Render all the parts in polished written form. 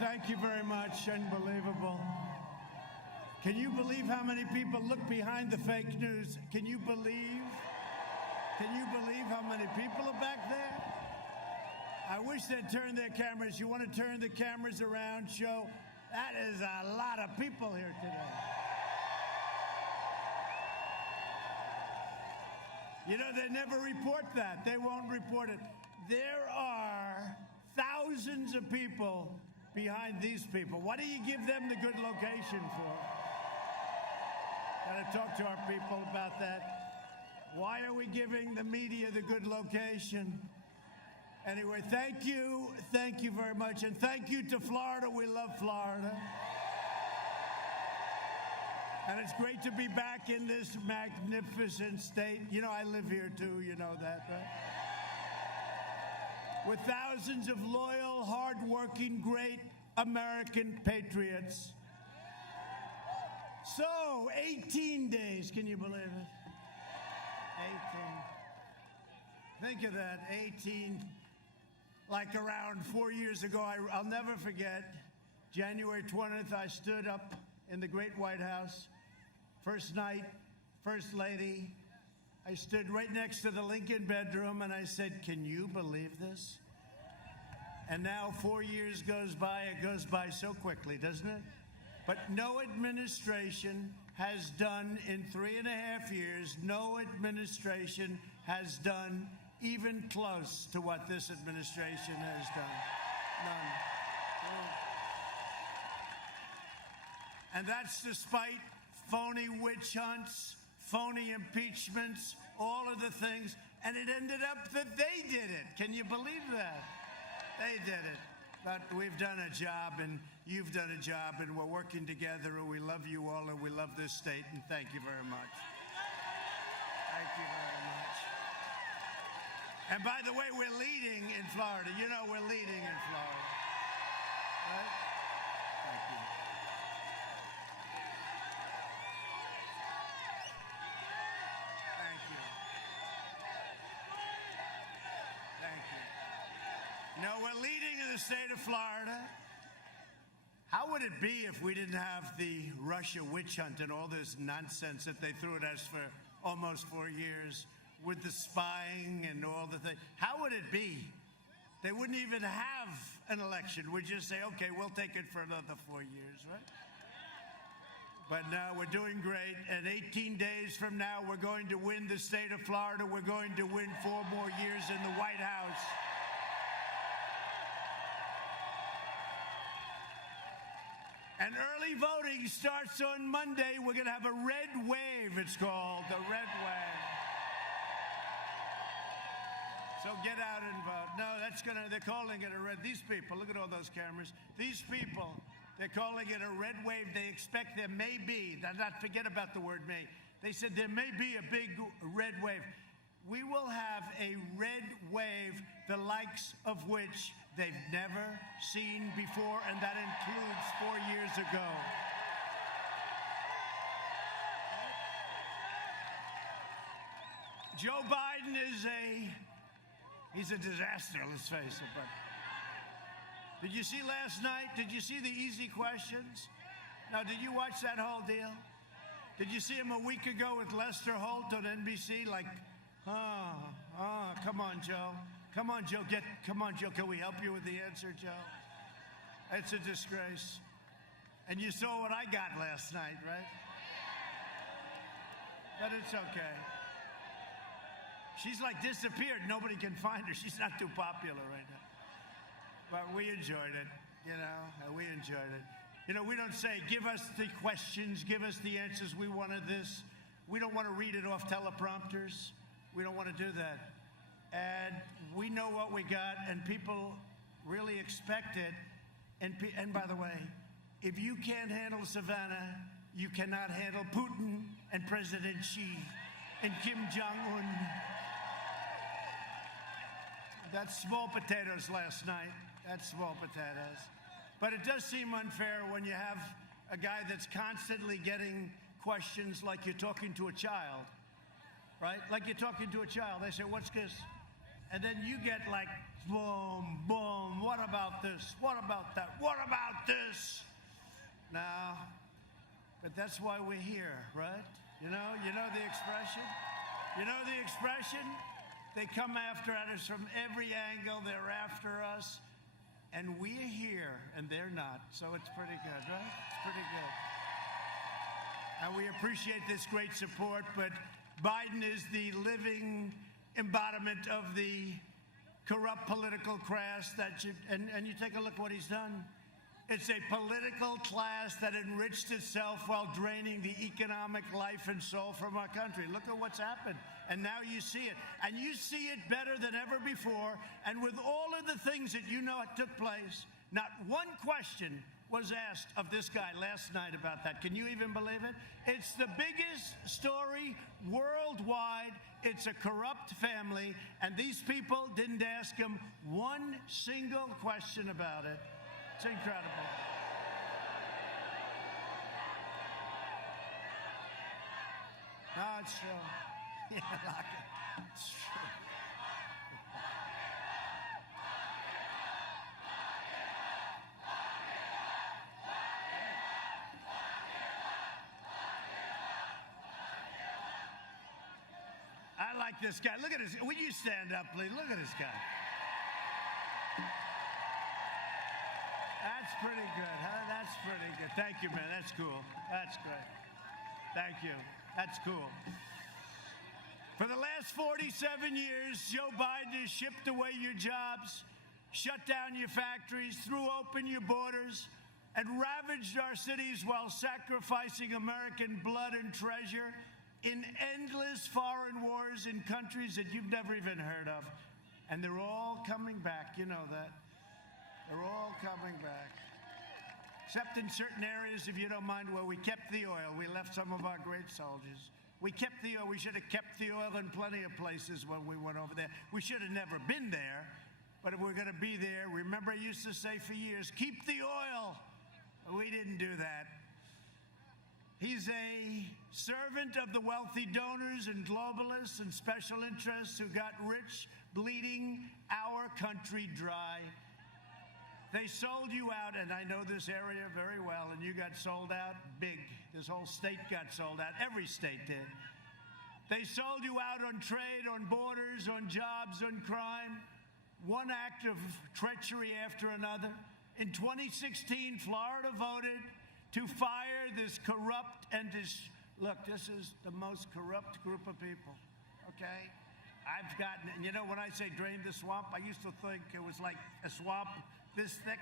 Thank you very much. Unbelievable. Can you believe how many people look behind the fake news? Can you believe how many people are back there? I wish they'd turn their cameras. You want to turn the cameras around, show? That is a lot of people here today. You know, they never report that. They won't report it. There are thousands of people behind these people. Why do you give them the good location for? Got to talk to our people about that. Why are we giving the media the good location? Anyway, thank you very much. And thank you to Florida. We love Florida. And it's great to be back in this magnificent state. You know, I live here too, you know that, right? With thousands of loyal, hardworking, great American patriots. So, 18 days, can you believe it? 18. Think of that, 18. Like around 4 years ago, I'll never forget, January 20th, I stood up in the great White House. First night, First Lady. I stood right next to the Lincoln bedroom and I said, can you believe this? And now 4 years goes by. It goes by so quickly, doesn't it? But no administration has done in 3.5 years, no administration has done even close to what this administration has done. None. And that's despite phony witch hunts, phony impeachments, all of the things. And it ended up that they did it. Can you believe that? They did it. But we've done a job, and you've done a job, and we're working together, and we love you all, and we love this state, and thank you very much. Thank you very much. And by the way, we're leading in Florida. You know we're leading in Florida. Right? Thank you. Thank you. Thank you. No, we're leading in the state of Florida. How would it be if we didn't have the Russia witch hunt and all this nonsense that they threw at us for almost 4 years with the spying and all the things? How would it be? They wouldn't even have an election. We'd just say, okay, we'll take it for another 4 years, right? But no, we're doing great. And 18 days from now, we're going to win the state of Florida. We're going to win 4 more years in the White House. And early voting starts on Monday. We're going to have a red wave, it's called, the red wave. So get out and vote. No, they're calling it a red, these people, look at all those cameras. These people, they're calling it a red wave. They expect there may be, not forget about the word may. They said there may be a big red wave. We will have a red wave, the likes of which they've never seen before, and that includes 4 years ago. Joe Biden he's a disaster, let's face it. But did you see last night? Did you see the easy questions? Now, did you watch that whole deal? Did you see him a week ago with Lester Holt on NBC? Like, come on, Joe. Come on, Joe. Can we help you with the answer, Joe? It's a disgrace. And you saw what I got last night, right? But it's okay. She's like disappeared. Nobody can find her. She's not too popular right now. But we enjoyed it, you know. We enjoyed it. You know, we don't say, give us the questions, give us the answers. We wanted this. We don't want to read it off teleprompters. We don't want to do that. And we know what we got, and people really expect it. And by the way, if you can't handle Savannah, you cannot handle Putin and President Xi and Kim Jong-un. That's small potatoes last night. That's small potatoes. But it does seem unfair when you have a guy that's constantly getting questions like you're talking to a child, right? Like you're talking to a child. They say, what's this? And then you get like, boom, boom, what about this? What about that? What about this? Now, but that's why we're here, right? You know the expression? You know the expression? They come after us from every angle. They're after us. And we're here, and they're not. So it's pretty good, right? It's pretty good. And we appreciate this great support, but Biden is the living embodiment of the corrupt political class and you take a look at what he's done. It's a political class that enriched itself while draining the economic life and soul from our country. Look at what's happened. And now you see it. And you see it better than ever before. And with all of the things that you know took place, not one question was asked of this guy last night about that. Can you even believe it? It's the biggest story worldwide. It's a corrupt family. And these people didn't ask him one single question about it. It's incredible. No, it's true. Yeah, like it. It's true. I like this guy. Look at this. Will you stand up, please? Look at this guy. That's pretty good, huh? That's pretty good. Thank you, man. That's cool. That's great. Thank you. That's cool. For the last 47 years, Joe Biden has shipped away your jobs, shut down your factories, threw open your borders, and ravaged our cities while sacrificing American blood and treasure in endless foreign wars in countries that you've never even heard of. And they're all coming back. You know that. They're all coming back. Except in certain areas, if you don't mind, where we kept the oil. We left some of our great soldiers. We kept the oil. We should have kept the oil in plenty of places when we went over there. We should have never been there. But if we're going to be there, remember I used to say for years, keep the oil. We didn't do that. He's a servant of the wealthy donors and globalists and special interests who got rich, bleeding our country dry. They sold you out, and I know this area very well, and you got sold out big. This whole state got sold out. Every state did. They sold you out on trade, on borders, on jobs, on crime. One act of treachery after another. In 2016, Florida voted to fire this corrupt and look, this is the most corrupt group of people, okay? I've gotten, and you know, when I say drain the swamp, I used to think it was like a swamp this thick.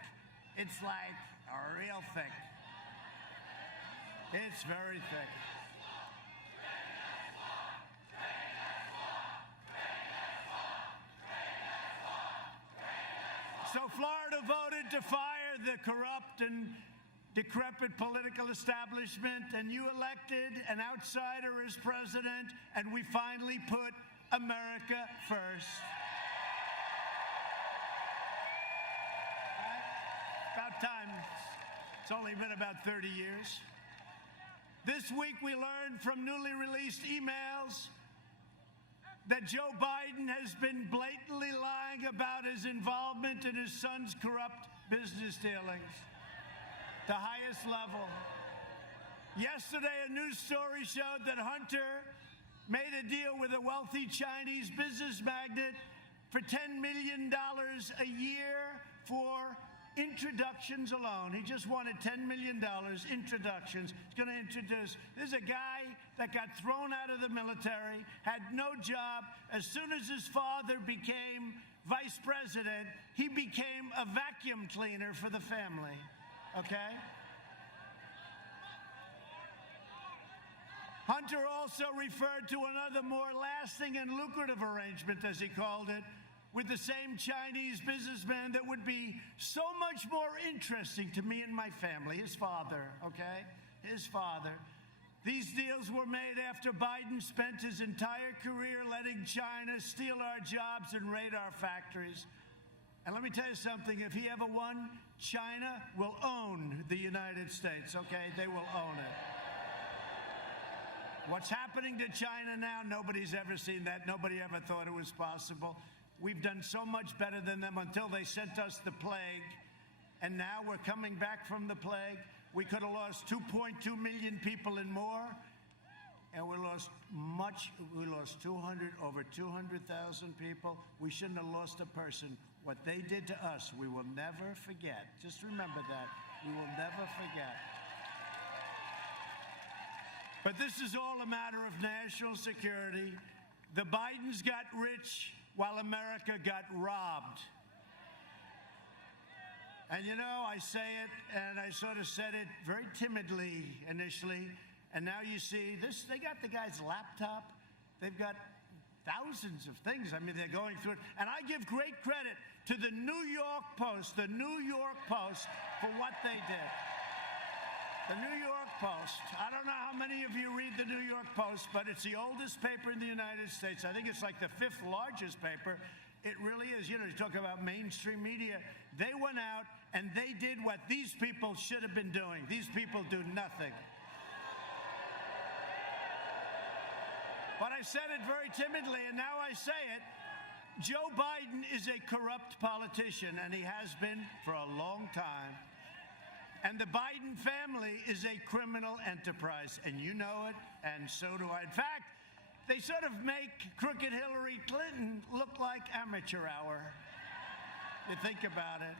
It's like real thick. It's very thick. So Florida voted to fire the corrupt and decrepit political establishment, and you elected an outsider as president, and we finally put America first. About time. It's only been about 30 years. This week we learned from newly released emails that Joe Biden has been blatantly lying about his involvement in his son's corrupt business dealings. The highest level. Yesterday, a news story showed that Hunter made a deal with a wealthy Chinese business magnate for $10 million a year for introductions alone. He just wanted $10 million introductions. He's going to introduce. This is a guy that got thrown out of the military, had no job. As soon as his father became vice president, he became a vacuum cleaner for the family. Okay? Hunter also referred to another more lasting and lucrative arrangement, as he called it, with the same Chinese businessman that would be so much more interesting to me and my family, his father, okay? His father. These deals were made after Biden spent his entire career letting China steal our jobs and raid our factories. And let me tell you something, if he ever won, China will own the United States, okay? They will own it. What's happening to China now, nobody's ever seen that. Nobody ever thought it was possible. We've done so much better than them until they sent us the plague. And now we're coming back from the plague. We could have lost 2.2 million people and more. And we lost over 200,000 people. We shouldn't have lost a person. What they did to us, we will never forget. Just remember that. We will never forget. But this is all a matter of national security. The Bidens got rich while America got robbed. And you know, I say it, and I sort of said it very timidly initially, and now you see this, they got the guy's laptop. They've got thousands of things. I mean, they're going through it. And I give great credit to the New York Post, for what they did. The New York Post. I don't know how many of you read the New York Post, but it's the oldest paper in the United States. I think it's like the 5th largest paper. It really is. You know, you talk about mainstream media. They went out and they did what these people should have been doing. These people do nothing. But I said it very timidly, and now I say it. Joe Biden is a corrupt politician, and he has been for a long time. And the Biden family is a criminal enterprise, and you know it, and so do I. In fact, they sort of make crooked Hillary Clinton look like amateur hour. You think about it.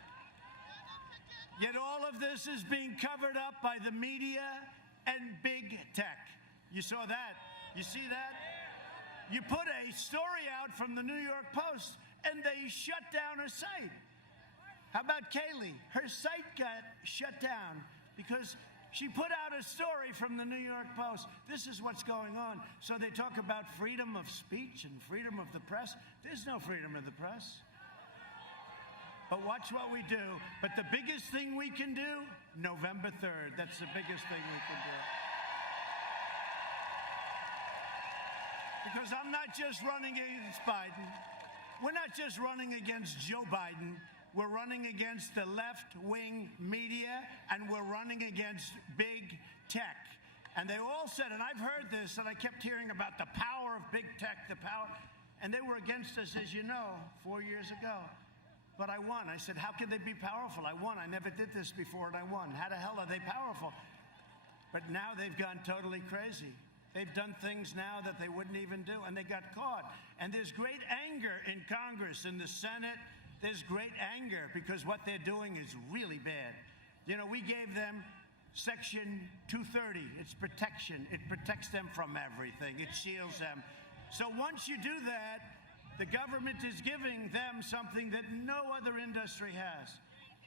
Yet all of this is being covered up by the media and big tech. You saw that? You see that? You put a story out from the New York Post, and they shut down her site. How about Kaylee? Her site got shut down because she put out a story from the New York Post. This is what's going on. So they talk about freedom of speech and freedom of the press. There's no freedom of the press. But watch what we do. But the biggest thing we can do, November 3rd. That's the biggest thing we can do. Because I'm not just running against Biden. We're not just running against Joe Biden. We're running against the left-wing media, and we're running against big tech. And they all said, and I've heard this, and I kept hearing about the power of big tech, the power. And they were against us, as you know, 4 years ago. But I won. I said, how can they be powerful? I won. I never did this before, and I won. How the hell are they powerful? But now they've gone totally crazy. They've done things now that they wouldn't even do, and they got caught. And there's great anger in Congress, in the Senate. There's great anger because what they're doing is really bad. You know, we gave them Section 230. It's protection. It protects them from everything. It shields them. So once you do that, the government is giving them something that no other industry has.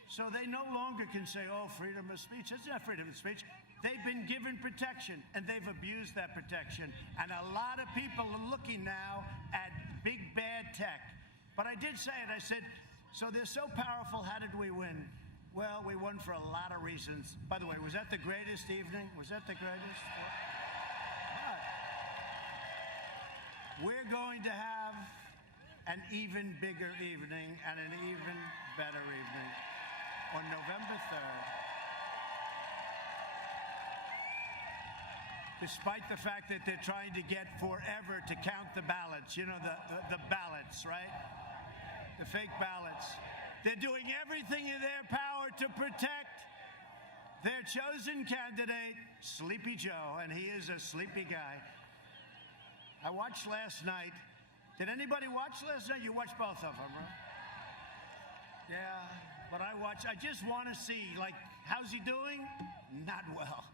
So they no longer can say, oh, freedom of speech. It's not freedom of speech. They've been given protection, and they've abused that protection. And a lot of people are looking now at big, bad tech. But I did say it. I said, so they're so powerful, how did we win? Well, we won for a lot of reasons. By the way, was that the greatest evening? Was that the greatest? But we're going to have an even bigger evening and an even better evening on November 3rd. Despite the fact that they're trying to get forever to count the ballots, you know, the ballots, right? The fake ballots. They're doing everything in their power to protect their chosen candidate, Sleepy Joe, and he is a sleepy guy. I watched last night. Did anybody watch last night? You watched both of them, right? Yeah, but I just want to see, like, how's he doing? Not well.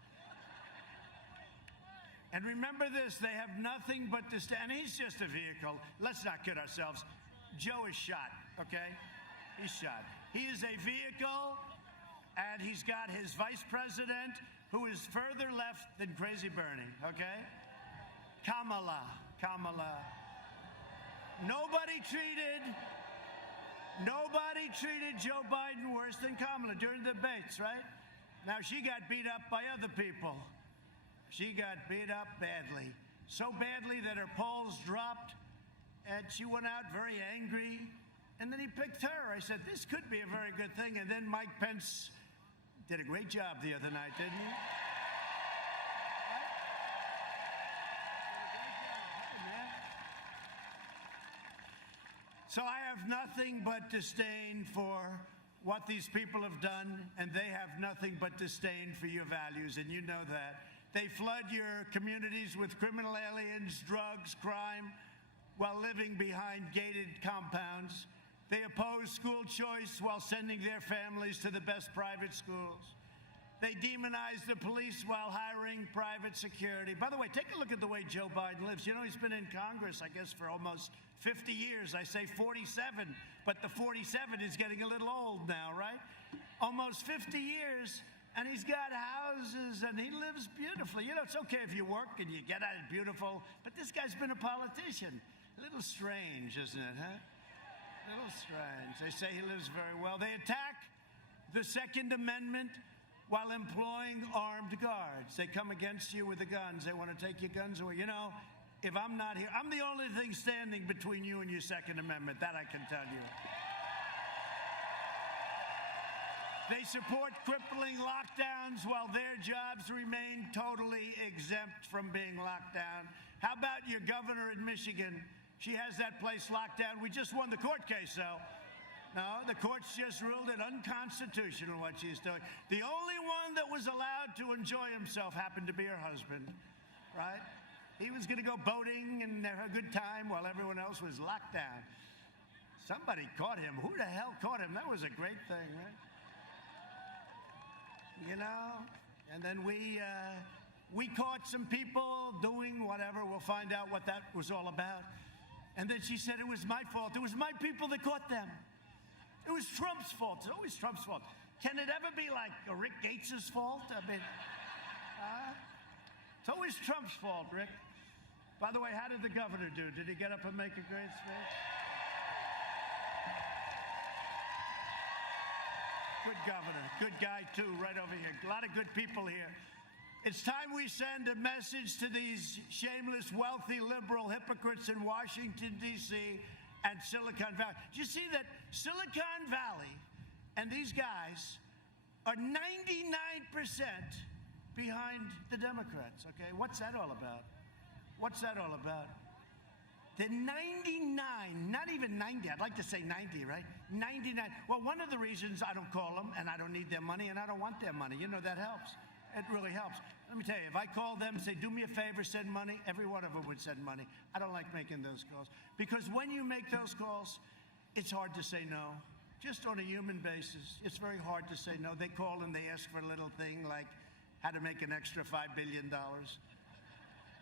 And remember this, they have nothing but to stand. He's just a vehicle. Let's not kid ourselves. Joe is shot, okay? He's shot. He is a vehicle, and he's got his vice president, who is further left than Crazy Bernie, okay? Kamala. Nobody treated Joe Biden worse than Kamala during the debates, right? Now, she got beat up by other people. She got beat up badly. So badly that her polls dropped, and she went out very angry. And then he picked her. I said, this could be a very good thing. And then Mike Pence did a great job the other night, didn't he? So I have nothing but disdain for what these people have done, and they have nothing but disdain for your values, and you know that. They flood your communities with criminal aliens, drugs, crime, while living behind gated compounds. They oppose school choice while sending their families to the best private schools. They demonize the police while hiring private security. By the way, take a look at the way Joe Biden lives. You know, he's been in Congress, I guess, for almost 50 years. I say 47, but the 47 is getting a little old now, right? Almost 50 years, and he's got houses, and he lives beautifully. You know, it's okay if you work and you get at it beautiful, but this guy's been a politician. A little strange, isn't it, huh? A little strange. They say he lives very well. They attack the Second Amendment while employing armed guards. They come against you with the guns. They want to take your guns away. You know, if I'm not here, I'm the only thing standing between you and your Second Amendment. That I can tell you. They support crippling lockdowns while their jobs remain totally exempt from being locked down. How about your governor in Michigan? She has that place locked down. We just won the court case, though. No, the courts just ruled it unconstitutional what she's doing. The only one that was allowed to enjoy himself happened to be her husband, right? He was going to go boating and have a good time while everyone else was locked down. Somebody caught him. Who the hell caught him? That was a great thing, right? You know? And then we caught some people doing whatever. We'll find out what that was all about. And then she said it was my fault. It was my people that caught them. It was Trump's fault. It's always Trump's fault. Can it ever be like Rick Gates' fault? I mean, it's always Trump's fault, Rick. By the way, how did the governor do? Did he get up and make a great speech? Good governor. Good guy, too, right over here. A lot of good people here. It's time we send a message to these shameless, wealthy, liberal hypocrites in Washington, D.C., and Silicon Valley. Do you see that Silicon Valley and these guys are 99% behind the Democrats, okay? What's that all about? What's that all about? They're 99, not even 90. I'd like to say 90, right? 99. Well, one of the reasons I don't call them, and I don't need their money, and I don't want their money. You know, that helps. It really helps. Let me tell you, if I call them, say, do me a favor, send money, every one of them would send money. I don't like making those calls. Because when you make those calls, it's hard to say no. Just on a human basis, it's very hard to say no. They call and they ask for a little thing like how to make an extra $5 billion.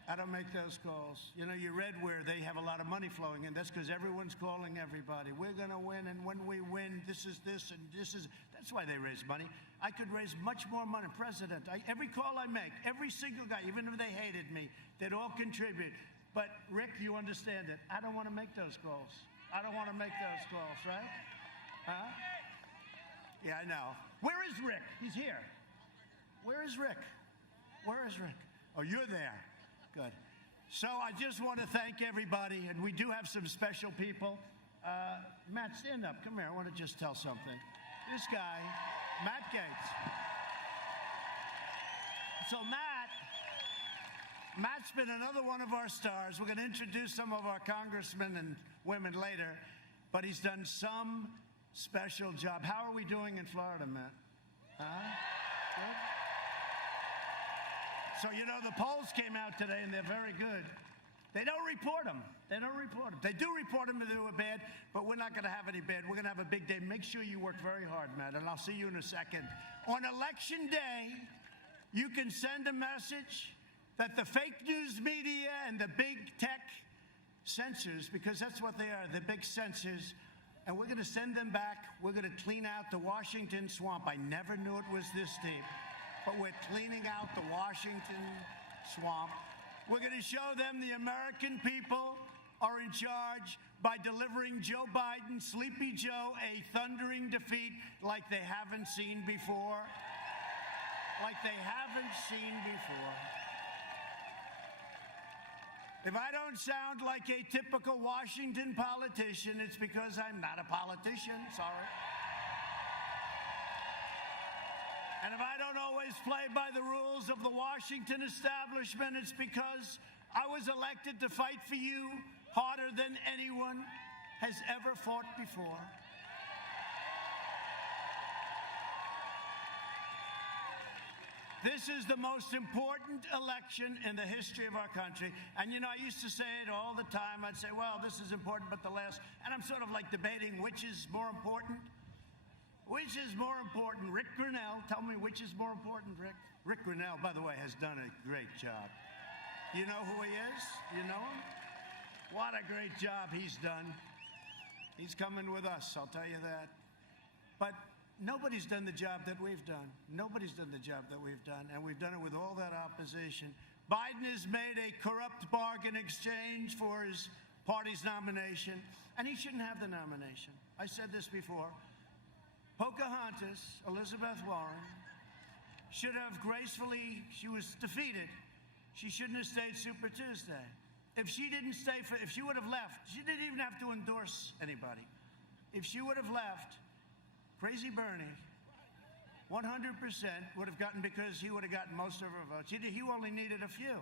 I don't make those calls. You know, you read where they have a lot of money flowing in. That's because everyone's calling everybody. We're going to win, and when we win, this is this, and this is... That's why they raise money. I could raise much more money. President, every call I make, every single guy, even if they hated me, they'd all contribute. But, Rick, you understand it. I don't want to make those calls. I don't want to make those calls, right? Huh? Yeah, I know. Where is Rick? He's here. Where is Rick? Where is Rick? Oh, you're there. Good. So I just want to thank everybody, and we do have some special people. Matt, stand up. Come here. I want to just tell something. This guy, Matt Gaetz. So Matt's been another one of our stars. We're going to introduce some of our congressmen and women later, but he's done some special job. How are we doing in Florida, Matt? Good? So, you know, the polls came out today, and they're very good. They don't report them. They don't report them. They do report them if they were bad, but we're not going to have any bad. We're going to have a big day. Make sure you work very hard, Matt, and I'll see you in a second. On Election Day, you can send a message that the fake news media and the big tech censors, because that's what they are, the big censors, and we're going to send them back. We're going to clean out the Washington swamp. I never knew it was this deep, but we're cleaning out the Washington swamp. We're going to show them the American people are in charge by delivering Joe Biden, Sleepy Joe, a thundering defeat like they haven't seen before. Like they haven't seen before. If I don't sound like a typical Washington politician, it's because I'm not a politician. Sorry. And if I don't always play by the rules of the Washington establishment, it's because I was elected to fight for you harder than anyone has ever fought before. This is the most important election in the history of our country. And, you know, I used to say it all the time. I'd say, well, this is important, but the last. And I'm sort of like debating which is more important. Which is more important? Rick Grinnell, tell me which is more important, Rick. Rick Grinnell, by the way, has done a great job. You know who he is? You know him? What a great job he's done. He's coming with us, I'll tell you that. But nobody's done the job that we've done. Nobody's done the job that we've done, and we've done it with all that opposition. Biden has made a corrupt bargain exchange for his party's nomination, and he shouldn't have the nomination. I said this before. Pocahontas, Elizabeth Warren, should have gracefully, she was defeated. She shouldn't have stayed Super Tuesday. If she didn't stay, if she would have left, she didn't even have to endorse anybody. If she would have left, Crazy Bernie, 100% would have gotten, because he would have gotten most of her votes. He only needed a few.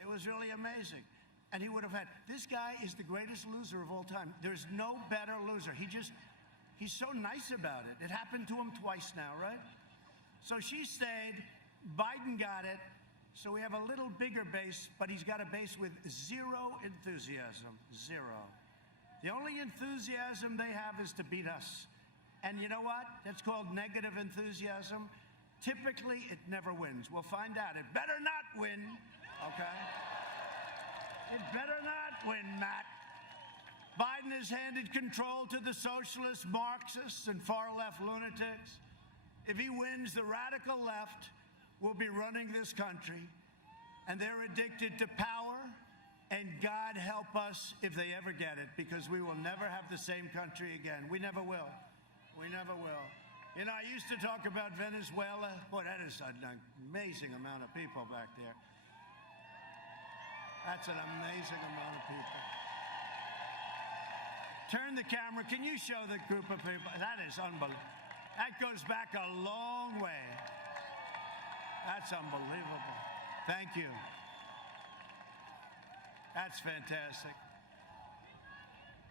It was really amazing. And he would have had, this guy is the greatest loser of all time. There's no better loser. He's so nice about it. It happened to him twice now, right? So she stayed. Biden got it. So we have a little bigger base, but he's got a base with zero enthusiasm. Zero. The only enthusiasm they have is to beat us. And you know what? That's called negative enthusiasm. Typically, it never wins. We'll find out. It better not win, okay? It better not win, Matt. Biden has handed control to the socialists, Marxists, and far-left lunatics. If he wins, the radical left will be running this country, and they're addicted to power, and God help us if they ever get it, because we will never have the same country again. We never will. We never will. You know, I used to talk about Venezuela. Boy, that is an amazing amount of people back there. That's an amazing amount of people. Turn the camera. Can you show the group of people? That is unbelievable. That goes back a long way. That's unbelievable. Thank you. That's fantastic.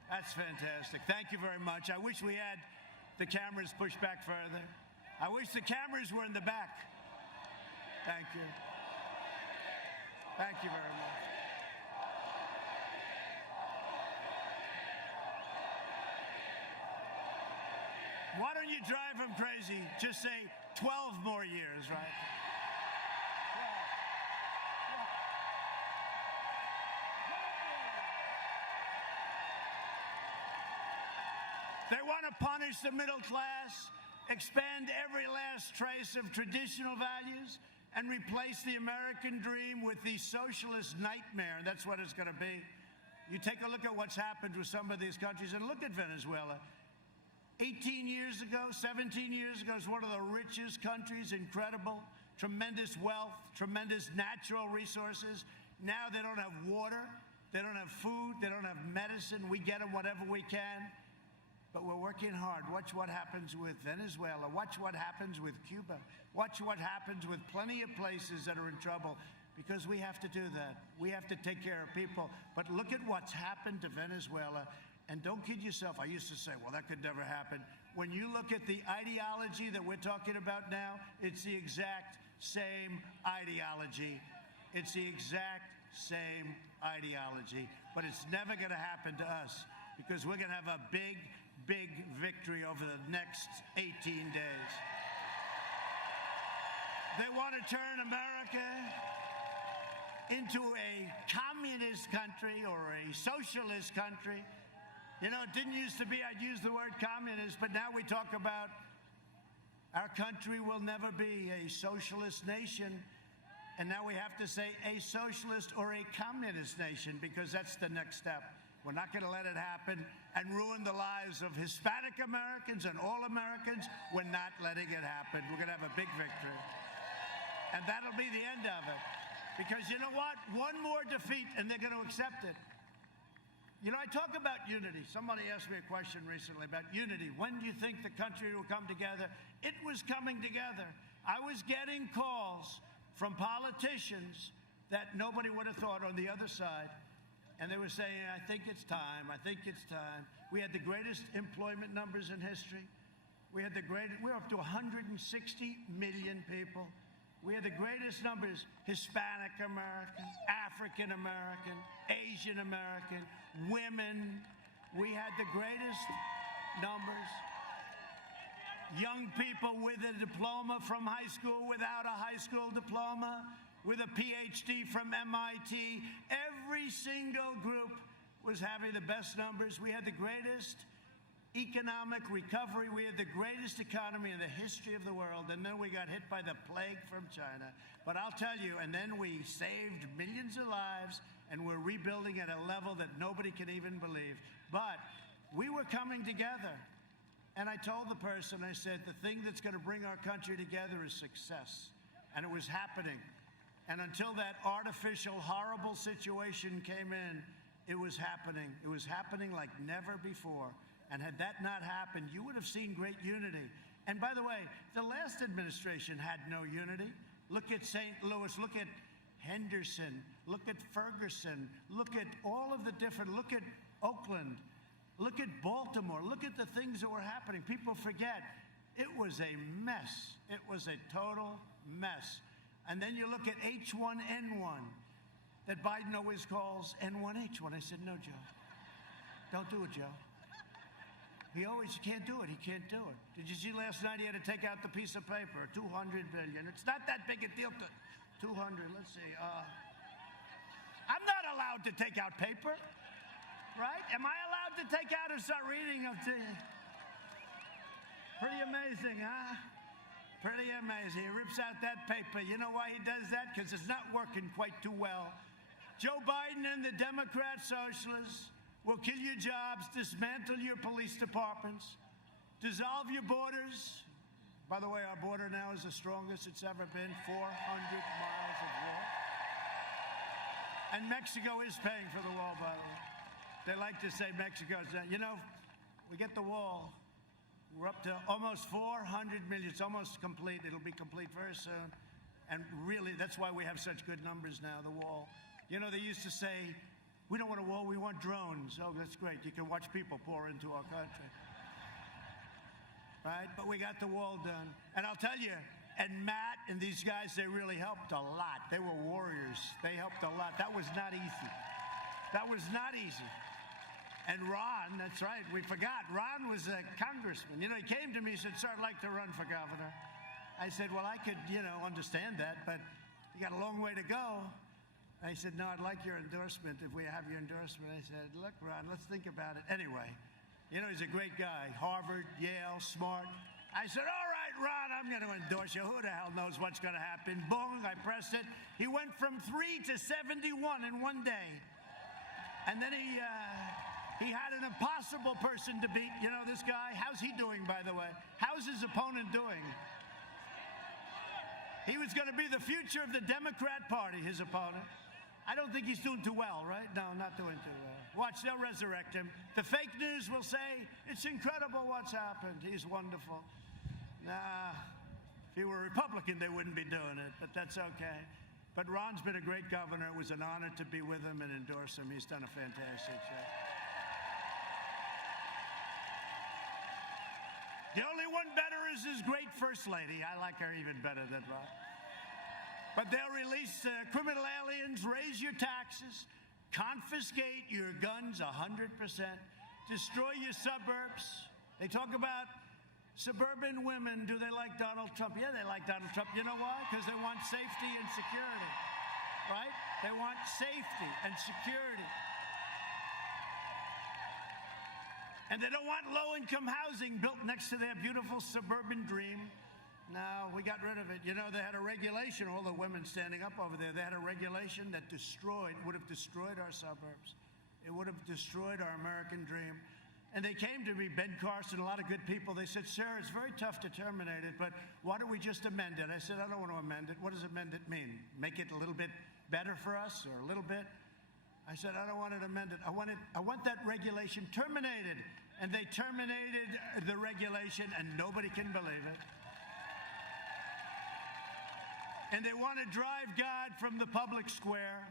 That's fantastic. Thank you very much. I wish we had the cameras pushed back further. I wish the cameras were in the back. Thank you. Thank you very much. Why don't you drive them crazy? Just say 12 more years, right? They want to punish the middle class, expand every last trace of traditional values, and replace the American dream with the socialist nightmare. And that's what it's going to be. You take a look at what's happened with some of these countries, and look at Venezuela. 18 years ago, 17 years ago, it's one of the richest countries, incredible, tremendous wealth, tremendous natural resources. Now they don't have water, they don't have food, they don't have medicine. We get them whatever we can, but we're working hard. Watch what happens with Venezuela. Watch what happens with Cuba. Watch what happens with plenty of places that are in trouble, because we have to do that. We have to take care of people. But look at what's happened to Venezuela. And don't kid yourself. I used to say, well, that could never happen. When you look at the ideology that we're talking about now, it's the exact same ideology. It's the exact same ideology. But it's never going to happen to us, because we're going to have a big, big victory over the next 18 days. They want to turn America into a communist country or a socialist country. You know, it didn't used to be, I'd use the word communist, but now we talk about our country will never be a socialist nation. And now we have to say a socialist or a communist nation, because that's the next step. We're not going to let it happen and ruin the lives of Hispanic Americans and all Americans. We're not letting it happen. We're going to have a big victory. And that'll be the end of it. Because you know what? One more defeat and they're going to accept it. You know, I talk about unity. Somebody asked me a question recently about unity. When do you think the country will come together? It was coming together. I was getting calls from politicians that nobody would have thought on the other side. And they were saying, I think it's time, I think it's time. We had the greatest employment numbers in history. We're up to 160 million people. We had the greatest numbers, Hispanic American, African American, Asian American, women. We had the greatest numbers. Young people with a diploma from high school, without a high school diploma, with a PhD from MIT. Every single group was having the best numbers. We had the greatest economic recovery. We had the greatest economy in the history of the world. And then we got hit by the plague from China. But I'll tell you, and then we saved millions of lives, and we're rebuilding at a level that nobody can even believe. But we were coming together. And I told the person, I said, the thing that's going to bring our country together is success. And it was happening. And until that artificial, horrible situation came in, it was happening. It was happening like never before. And had that not happened, you would have seen great unity. And by the way, the last administration had no unity. Look at St. Louis, look at Henderson, look at Ferguson, look at all of the different, look at Oakland, look at Baltimore, look at the things that were happening. People forget, it was a mess. It was a total mess. And then you look at H1N1 that Biden always calls N1H1. I said, no, Joe. Don't do it, Joe. He can't do it. He can't do it. Did you see last night he had to take out the piece of paper, $200 billion. It's not that big a deal to 200. Let's see. I'm not allowed to take out paper, right? Am I allowed to take out and start reading them to you? Pretty amazing, huh? Pretty amazing. He rips out that paper. You know why he does that? Because it's not working quite too well. Joe Biden and the Democrat socialists will kill your jobs, dismantle your police departments, dissolve your borders. By the way, our border now is the strongest it's ever been, 400 miles of wall. And Mexico is paying for the wall, by the way. They like to say Mexico's, you know, we get the wall. We're up to almost 400 million. It's almost complete. It'll be complete very soon. And really, that's why we have such good numbers now, the wall. You know, they used to say, we don't want a wall, we want drones. Oh, that's great. You can watch people pour into our country. Right? But we got the wall done. And I'll tell you, and Matt and these guys, they really helped a lot. They were warriors. They helped a lot. That was not easy. That was not easy. And Ron, that's right, we forgot. Ron was a congressman. You know, he came to me and said, sir, I'd like to run for governor. I said, well, I could, understand that, but you got a long way to go. I said, no, I'd like your endorsement if we have your endorsement. I said, look, Ron, let's think about it. Anyway, he's a great guy. Harvard, Yale, smart. I said, all right, Ron, I'm going to endorse you. Who the hell knows what's going to happen? Boom, I pressed it. He went from 3 to 71 in one day. And then he had an impossible person to beat. You know this guy? How's he doing, by the way? How's his opponent doing? He was going to be the future of the Democrat Party, his opponent. I don't think he's doing too well, right? No, not doing too well. Watch, they'll resurrect him. The fake news will say, it's incredible what's happened. He's wonderful. Nah, if he were a Republican, they wouldn't be doing it, but that's okay. But Ron's been a great governor. It was an honor to be with him and endorse him. He's done a fantastic job. The only one better is his great first lady. I like her even better than Ron. But they'll release criminal aliens, raise your taxes, confiscate your guns 100%, destroy your suburbs. They talk about suburban women. Do they like Donald Trump? Yeah, they like Donald Trump. You know why? Because they want safety and security, right? They want safety and security. And they don't want low-income housing built next to their beautiful suburban dream. No, we got rid of it. You know, they had a regulation, all the women standing up over there, they had a regulation that would have destroyed our suburbs. It would have destroyed our American dream. And they came to me, Ben Carson, a lot of good people. They said, sir, it's very tough to terminate it, but why don't we just amend it? I said, I don't want to amend it. What does amend it mean? Make it a little bit better for us, or a little bit? I said, I don't want it amended. I want that regulation terminated. And they terminated the regulation, and nobody can believe it. And they want to drive God from the public square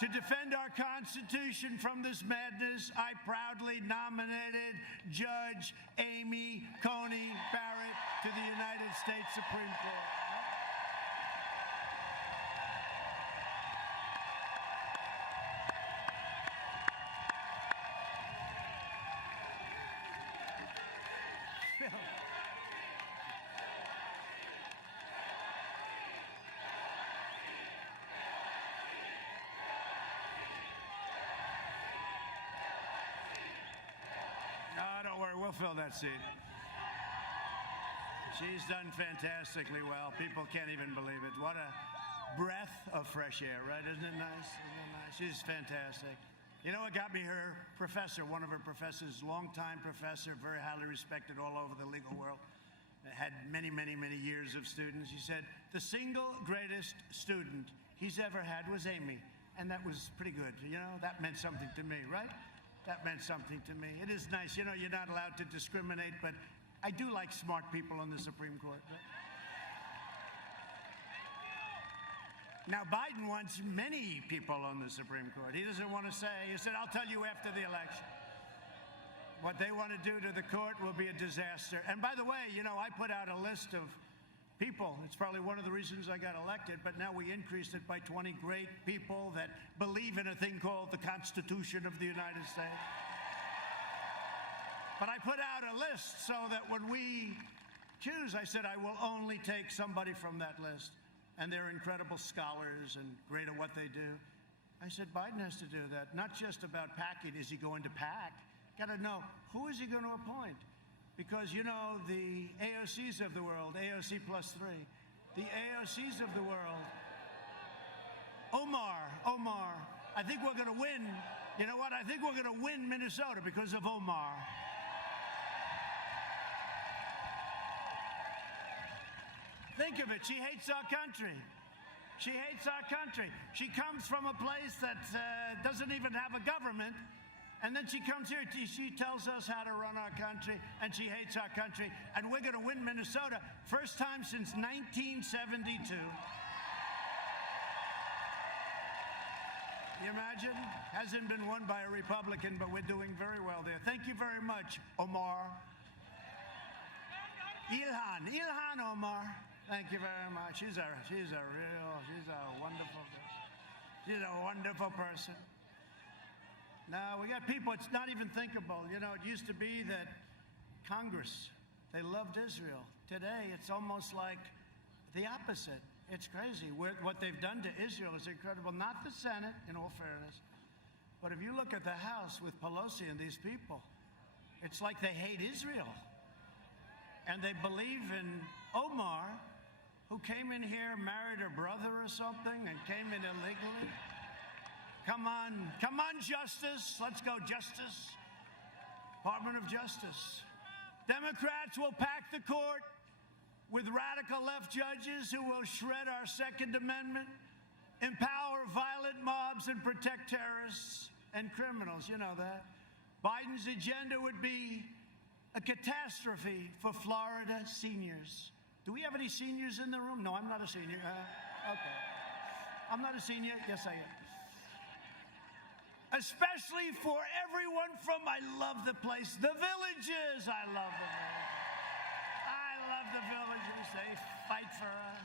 To defend our Constitution from this madness, I proudly nominated Judge Amy Coney Barrett to the United States Supreme Court. No, don't worry, we'll fill that seat. She's done fantastically well. People can't even believe it. What a breath of fresh air, right? Isn't it nice? Isn't it nice? She's fantastic. You know what got me? Her professor, one of her professors, longtime professor, very highly respected all over the legal world, had many, many, many years of students. He said, the single greatest student he's ever had was Amy. And that was pretty good. You know, that meant something to me, right? That meant something to me. It is nice. You know, you're not allowed to discriminate, but I do like smart people on the Supreme Court. Right? Now, Biden wants many people on the Supreme Court. He doesn't want to say, he said, I'll tell you after the election. What they want to do to the court will be a disaster. And by the way, you know, I put out a list of people. It's probably one of the reasons I got elected, but now we increased it by 20 great people that believe in a thing called the Constitution of the United States. But I put out a list so that when we choose, I said I will only take somebody from that list. And they're incredible scholars and great at what they do. I said Biden has to do that. Not just about packing. Is he going to pack? Got to know, who is he going to appoint? Because, you know, the AOCs of the world, AOC plus 3, the AOCs of the world, Omar, I think we're going to win. You know what? I think we're going to win Minnesota because of Omar. Think of it. She hates our country. She hates our country. She comes from a place that doesn't even have a government. And then she comes here. She tells us how to run our country. And she hates our country. And we're going to win Minnesota. First time since 1972. You imagine? Hasn't been won by a Republican, but we're doing very well there. Thank you very much, Omar. Ilhan Omar. Thank you very much. She's a wonderful person. Now, we got people, it's not even thinkable. You know, it used to be that Congress, they loved Israel. Today, it's almost like the opposite. It's crazy. What they've done to Israel is incredible. Not the Senate, in all fairness. But if you look at the House with Pelosi and these people, it's like they hate Israel. And they believe in Omar, who came in here, married her brother or something, and came in illegally. Come on, Justice. Let's go, Justice. Department of Justice. Democrats will pack the court with radical left judges who will shred our Second Amendment, empower violent mobs, and protect terrorists and criminals. You know that. Biden's agenda would be a catastrophe for Florida seniors. Do we have any seniors in the room? No, I'm not a senior. Okay. I'm not a senior. Yes, I am. Especially for everyone from, I love the place, the Villages. I love the Villages. I love the Villages. They fight for us.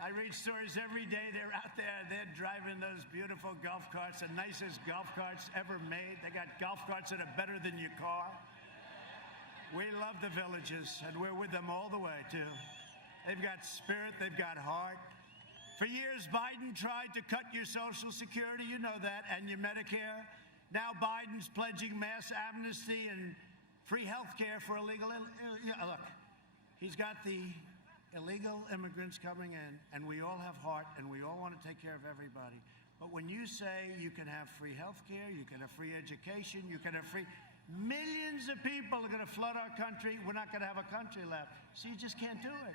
I read stories every day. They're out there. They're driving those beautiful golf carts, the nicest golf carts ever made. They got golf carts that are better than your car. We love the Villages, and we're with them all the way, too. They've got spirit. They've got heart. For years, Biden tried to cut your Social Security, you know that, and your Medicare. Now Biden's pledging mass amnesty and free health care for illegal... Look, he's got the illegal immigrants coming in, and we all have heart, and we all want to take care of everybody. But when you say you can have free health care, you can have free education, you can have free... Millions of people are going to flood our country. We're not going to have a country left. So you just can't do it.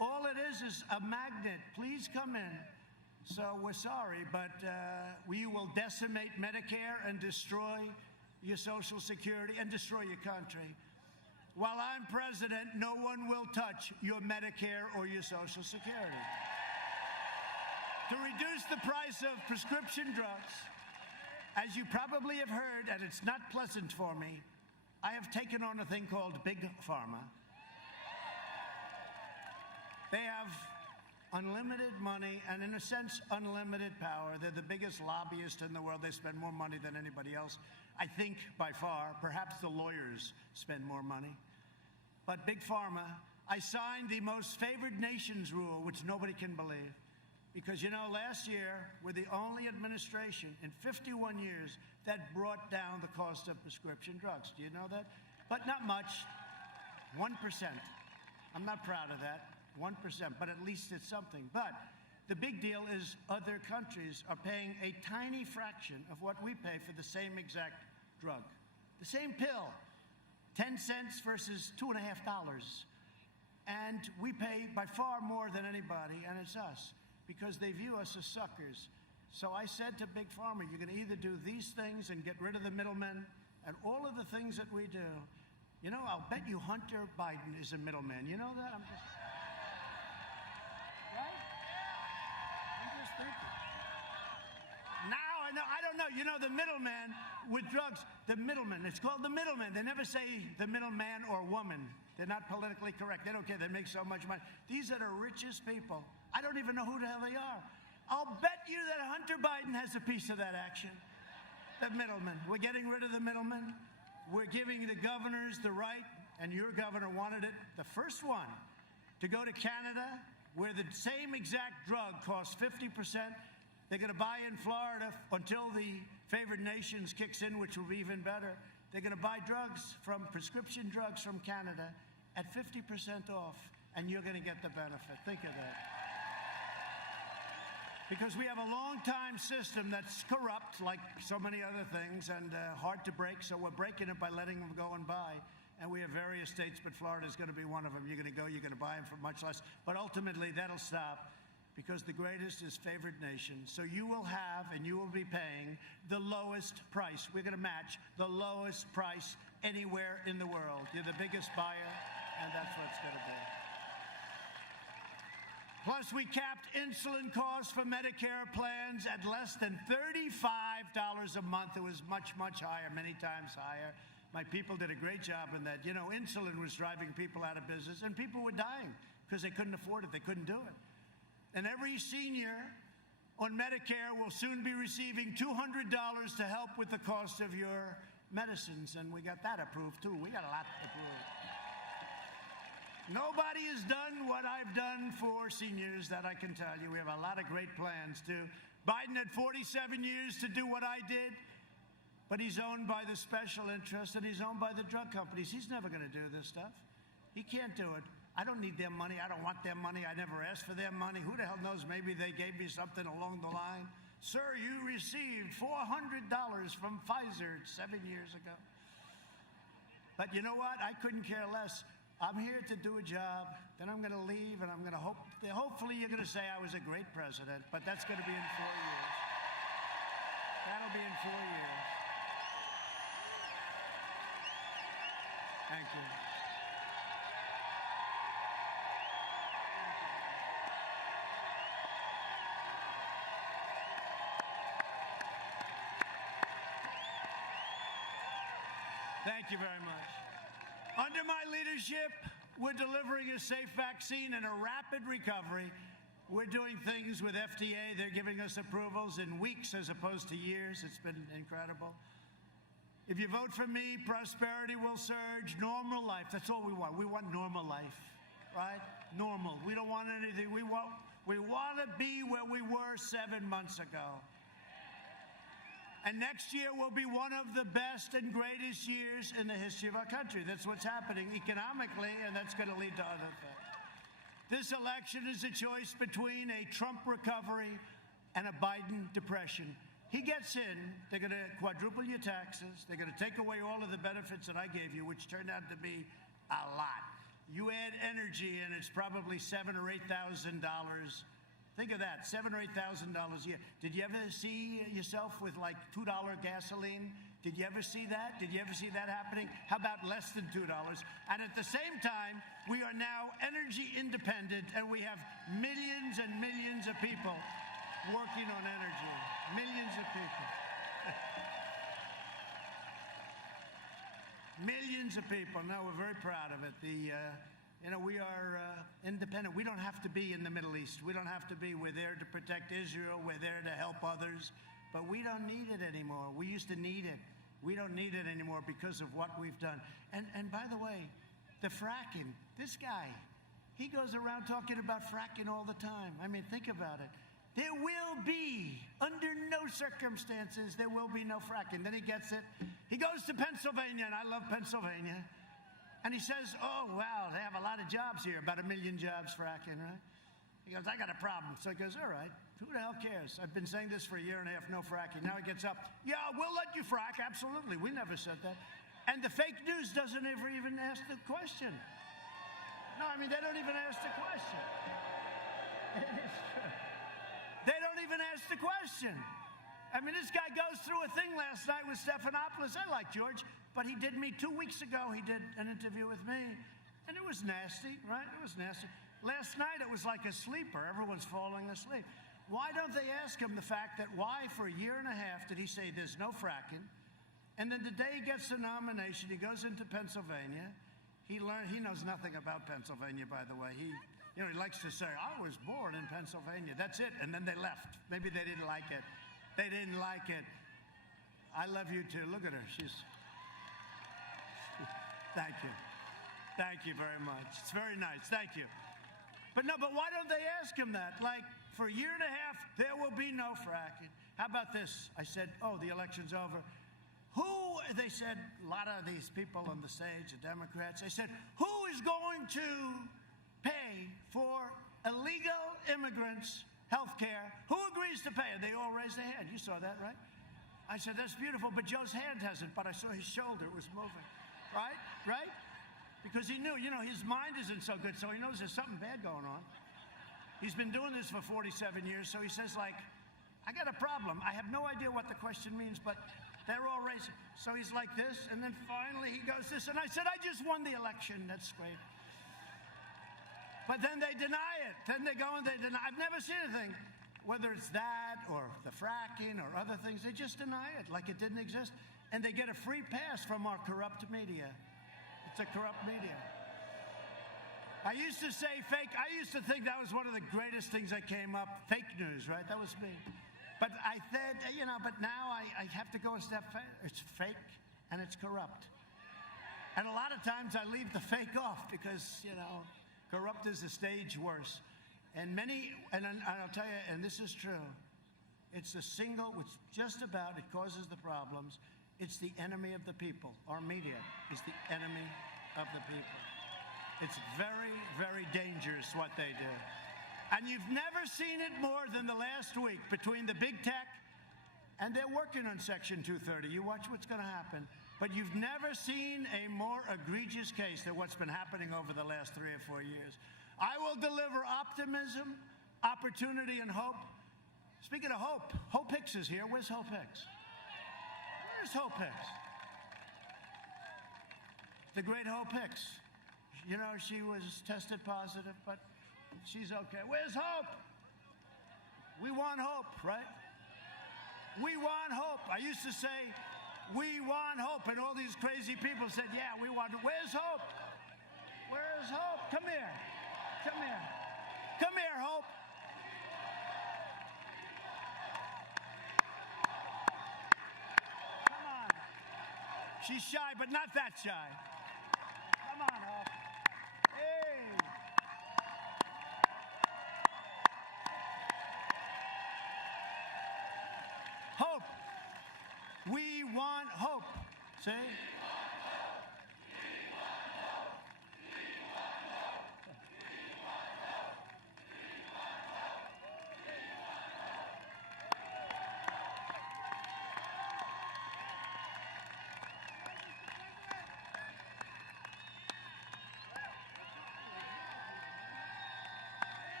All it is a magnet. Please come in. So we're sorry, but we will decimate Medicare and destroy your Social Security and destroy your country. While I'm president, no one will touch your Medicare or your Social Security. to reduce the price of prescription drugs. As you probably have heard, and it's not pleasant for me, I have taken on a thing called Big Pharma. They have unlimited money and, in a sense, unlimited power. They're the biggest lobbyist in the world. They spend more money than anybody else, I think, by far. Perhaps the lawyers spend more money. But Big Pharma, I signed the most favored nations rule, which nobody can believe. Because, you know, last year, we're the only administration in 51 years that brought down the cost of prescription drugs. Do you know that? But not much. 1%. I'm not proud of that. 1%, but at least it's something. But the big deal is other countries are paying a tiny fraction of what we pay for the same exact drug. The same pill, 10 cents versus $2.50. And we pay by far more than anybody, and it's us, because they view us as suckers. So I said to Big Pharma, you're going to either do these things and get rid of the middlemen and all of the things that we do. You know, I'll bet you Hunter Biden is a middleman. You know that? I'm just thinking. Now I know, I don't know. You know, the middleman with drugs, the middleman, it's called the middleman. They never say the middleman or woman. They're not politically correct. They don't care. They make so much money. These are the richest people. I don't even know who the hell they are. I'll bet you that Hunter Biden has a piece of that action. The middleman. We're getting rid of the middleman. We're giving the governors the right, and your governor wanted it, the first one, to go to Canada, where the same exact drug costs 50%. They're going to buy in Florida until the favored nations kicks in, which will be even better. They're going to buy prescription drugs from Canada at 50% off, and you're going to get the benefit. Think of that. Because we have a long-time system that's corrupt, like so many other things, and hard to break, so we're breaking it by letting them go and buy. And we have various states, but Florida is going to be one of them. You're going to go, you're going to buy them for much less. But ultimately, that'll stop, because the greatest is favored nation. So you will have, and you will be paying, the lowest price. We're going to match the lowest price anywhere in the world. You're the biggest buyer, and that's what it's going to be. Plus, we capped insulin costs for Medicare plans at less than $35 a month. It was much, much higher, many times higher. My people did a great job in that. You know, insulin was driving people out of business, and people were dying because they couldn't afford it. They couldn't do it. And every senior on Medicare will soon be receiving $200 to help with the cost of your medicines. And we got that approved, too. We got a lot approved. Nobody has done what I've done for seniors, that I can tell you. We have a lot of great plans, too. Biden had 47 years to do what I did, but he's owned by the special interests, and he's owned by the drug companies. He's never going to do this stuff. He can't do it. I don't need their money. I don't want their money. I never asked for their money. Who the hell knows? Maybe they gave me something along the line. Sir, you received $400 from Pfizer 7 years ago. But you know what? I couldn't care less. I'm here to do a job, then I'm going to leave, and I'm going to hopefully you're going to say I was a great president, but that's going to be in 4 years. That'll be in 4 years. Thank you. Thank you very much. Under my leadership, we're delivering a safe vaccine and a rapid recovery. We're doing things with FDA. They're giving us approvals in weeks as opposed to years. It's been incredible. If you vote for me, prosperity will surge. Normal life, that's all we want. We want normal life, right? Normal. We don't want anything. We want to be where we were 7 months ago. And next year will be one of the best and greatest years in the history of our country. That's what's happening economically, and that's going to lead to other things. This election is a choice between a Trump recovery and a Biden depression. He gets in, they're going to quadruple your taxes, they're going to take away all of the benefits that I gave you, which turned out to be a lot. You add energy, and it's probably $7,000 or $8,000. Think of that, $7,000 or $8,000 a year. Did you ever see yourself with like $2 gasoline? Did you ever see that? Did you ever see that happening? How about less than $2? And at the same time, we are now energy independent, and we have millions and millions of people working on energy. Millions of people. Millions of people. No, we're very proud of it. We are independent. We don't have to be in the Middle East. We don't have to be. We're there to protect Israel. We're there to help others. But we don't need it anymore. We used to need it. We don't need it anymore because of what we've done. And by the way, the fracking, this guy, he goes around talking about fracking all the time. I mean, think about it. There will be, under no circumstances, there will be no fracking. Then he gets it. He goes to Pennsylvania, and I love Pennsylvania. And he says, oh, wow, they have a lot of jobs here, about 1 million jobs fracking, right? He goes, I got a problem. So he goes, all right, who the hell cares? I've been saying this for 1.5 years, no fracking. Now he gets up, yeah, we'll let you frack, absolutely. We never said that. And the fake news doesn't ever even ask the question. No, I mean, they don't even ask the question. It is true. They don't even ask the question. I mean, this guy goes through a thing last night with Stephanopoulos. I like George, but he did me 2 weeks ago. He did an interview with me, and it was nasty, right? It was nasty. Last night, it was like a sleeper. Everyone's falling asleep. Why don't they ask him the fact that why for 1.5 years did he say there's no fracking? And then the day he gets the nomination, he goes into Pennsylvania. He knows nothing about Pennsylvania, by the way. He likes to say, I was born in Pennsylvania. That's it. And then they left. Maybe they didn't like it. They didn't like it. I love you too. Look at her. Thank you. Thank you very much. It's very nice. Thank you. But why don't they ask him that? Like, for 1.5 years, there will be no fracking. How about this? I said, oh, the election's over. They said, a lot of these people on the stage, the Democrats, they said, who is going to pay for illegal immigrants' health care? Who agrees to pay? And they all raised their hand. You saw that, right? I said, that's beautiful, but Joe's hand hasn't, but I saw his shoulder. It was moving. Right? Right? Because he knew, his mind isn't so good, so he knows there's something bad going on. He's been doing this for 47 years, so he says, like, I got a problem. I have no idea what the question means, but they're all raising. So he's like this, and then finally he goes this, and I said, I just won the election. That's great. But then they deny it. Then they go and they deny. I've never seen anything, whether it's that or the fracking or other things, they just deny it like it didn't exist. And they get a free pass from our corrupt media. It's a corrupt media. I used to say fake. I used to think that was one of the greatest things that came up. Fake news, right? That was me. But I said, but now I have to go a step further. It's fake and it's corrupt. And a lot of times I leave the fake off because, corrupt is a stage worse. And I'll tell you, and this is true, it's the single, which just about, it causes the problems. It's the enemy of the people. Our media is the enemy of the people. It's very, very dangerous what they do. And you've never seen it more than the last week between the big tech, and they're working on Section 230. You watch what's going to happen. But you've never seen a more egregious case than what's been happening over the last 3 or 4 years. I will deliver optimism, opportunity, and hope. Speaking of hope, Hope Hicks is here. Where's Hope Hicks? Where's Hope Hicks? The great Hope Hicks. She was tested positive, but she's okay. Where's hope? We want hope, right? We want hope. I used to say, we want hope. And all these crazy people said, yeah, we want hope. Where's hope? Where's hope? Come here. Come here. Come here, Hope. Come on. She's shy, but not that shy. Come on, Hope. Hey. Hope. We want hope. See?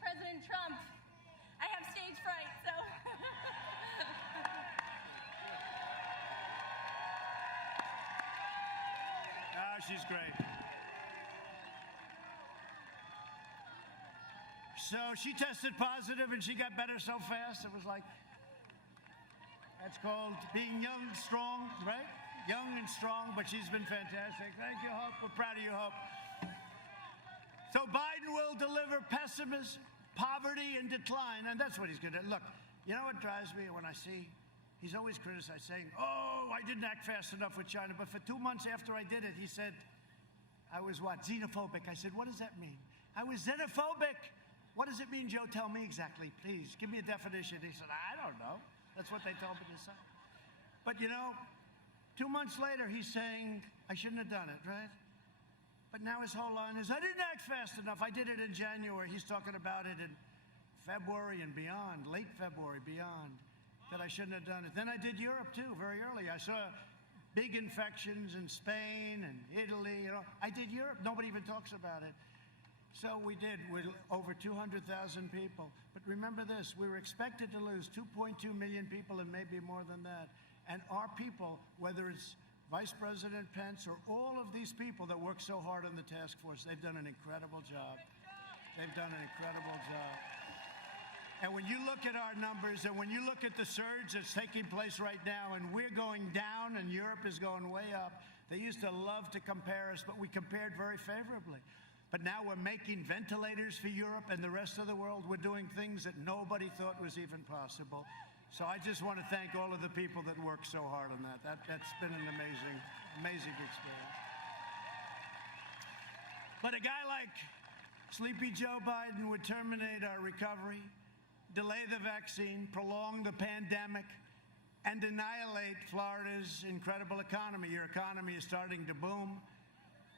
President Trump. I have stage fright, so. she's great. So she tested positive and she got better so fast. It was like, that's called being young, strong, right? Young and strong, but she's been fantastic. Thank you, Hope. We're proud of you, Hope. So Biden will deliver pessimism, poverty, and decline, and that's what he's going to do. Look, you know what drives me when I see, he's always criticized, saying, oh, I didn't act fast enough with China, but for 2 months after I did it, he said, I was what, xenophobic. I said, what does that mean? I was xenophobic. What does it mean, Joe? Tell me exactly, please. Give me a definition. He said, I don't know. That's what they told me to say. But you know, 2 months later, he's saying, I shouldn't have done it, right? But now his whole line is, I didn't act fast enough. I did it in January. He's talking about it in February and beyond, late February, beyond, that I shouldn't have done it. Then I did Europe, too, very early. I saw big infections in Spain and Italy. You know, I did Europe. Nobody even talks about it. So we did with over 200,000 people. But remember this, we were expected to lose 2.2 million people and maybe more than that. And our people, whether it's Vice President Pence or all of these people that work so hard on the task force, they've done an incredible job. They've done an incredible job. And when you look at our numbers and when you look at the surge that's taking place right now, and we're going down and Europe is going way up, they used to love to compare us, but we compared very favorably. But now we're making ventilators for Europe and the rest of the world. We're doing things that nobody thought was even possible. So I just want to thank all of the people that worked so hard on that. That's been an amazing experience. But a guy like Sleepy Joe Biden would terminate our recovery, delay the vaccine, prolong the pandemic, and annihilate Florida's incredible economy. Your economy is starting to boom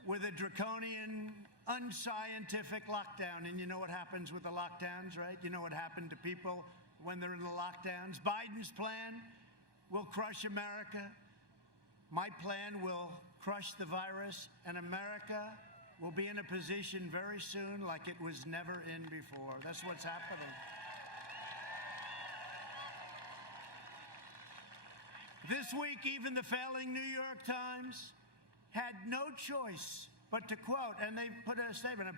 with a draconian, unscientific lockdown. And you know what happens with the lockdowns, right? You know what happened to people when they're in the lockdowns. Biden's plan will crush America. My plan will crush the virus, and America will be in a position very soon like it was never in before. That's what's happening. This week, even the failing New York Times had no choice but to quote, and they put a statement,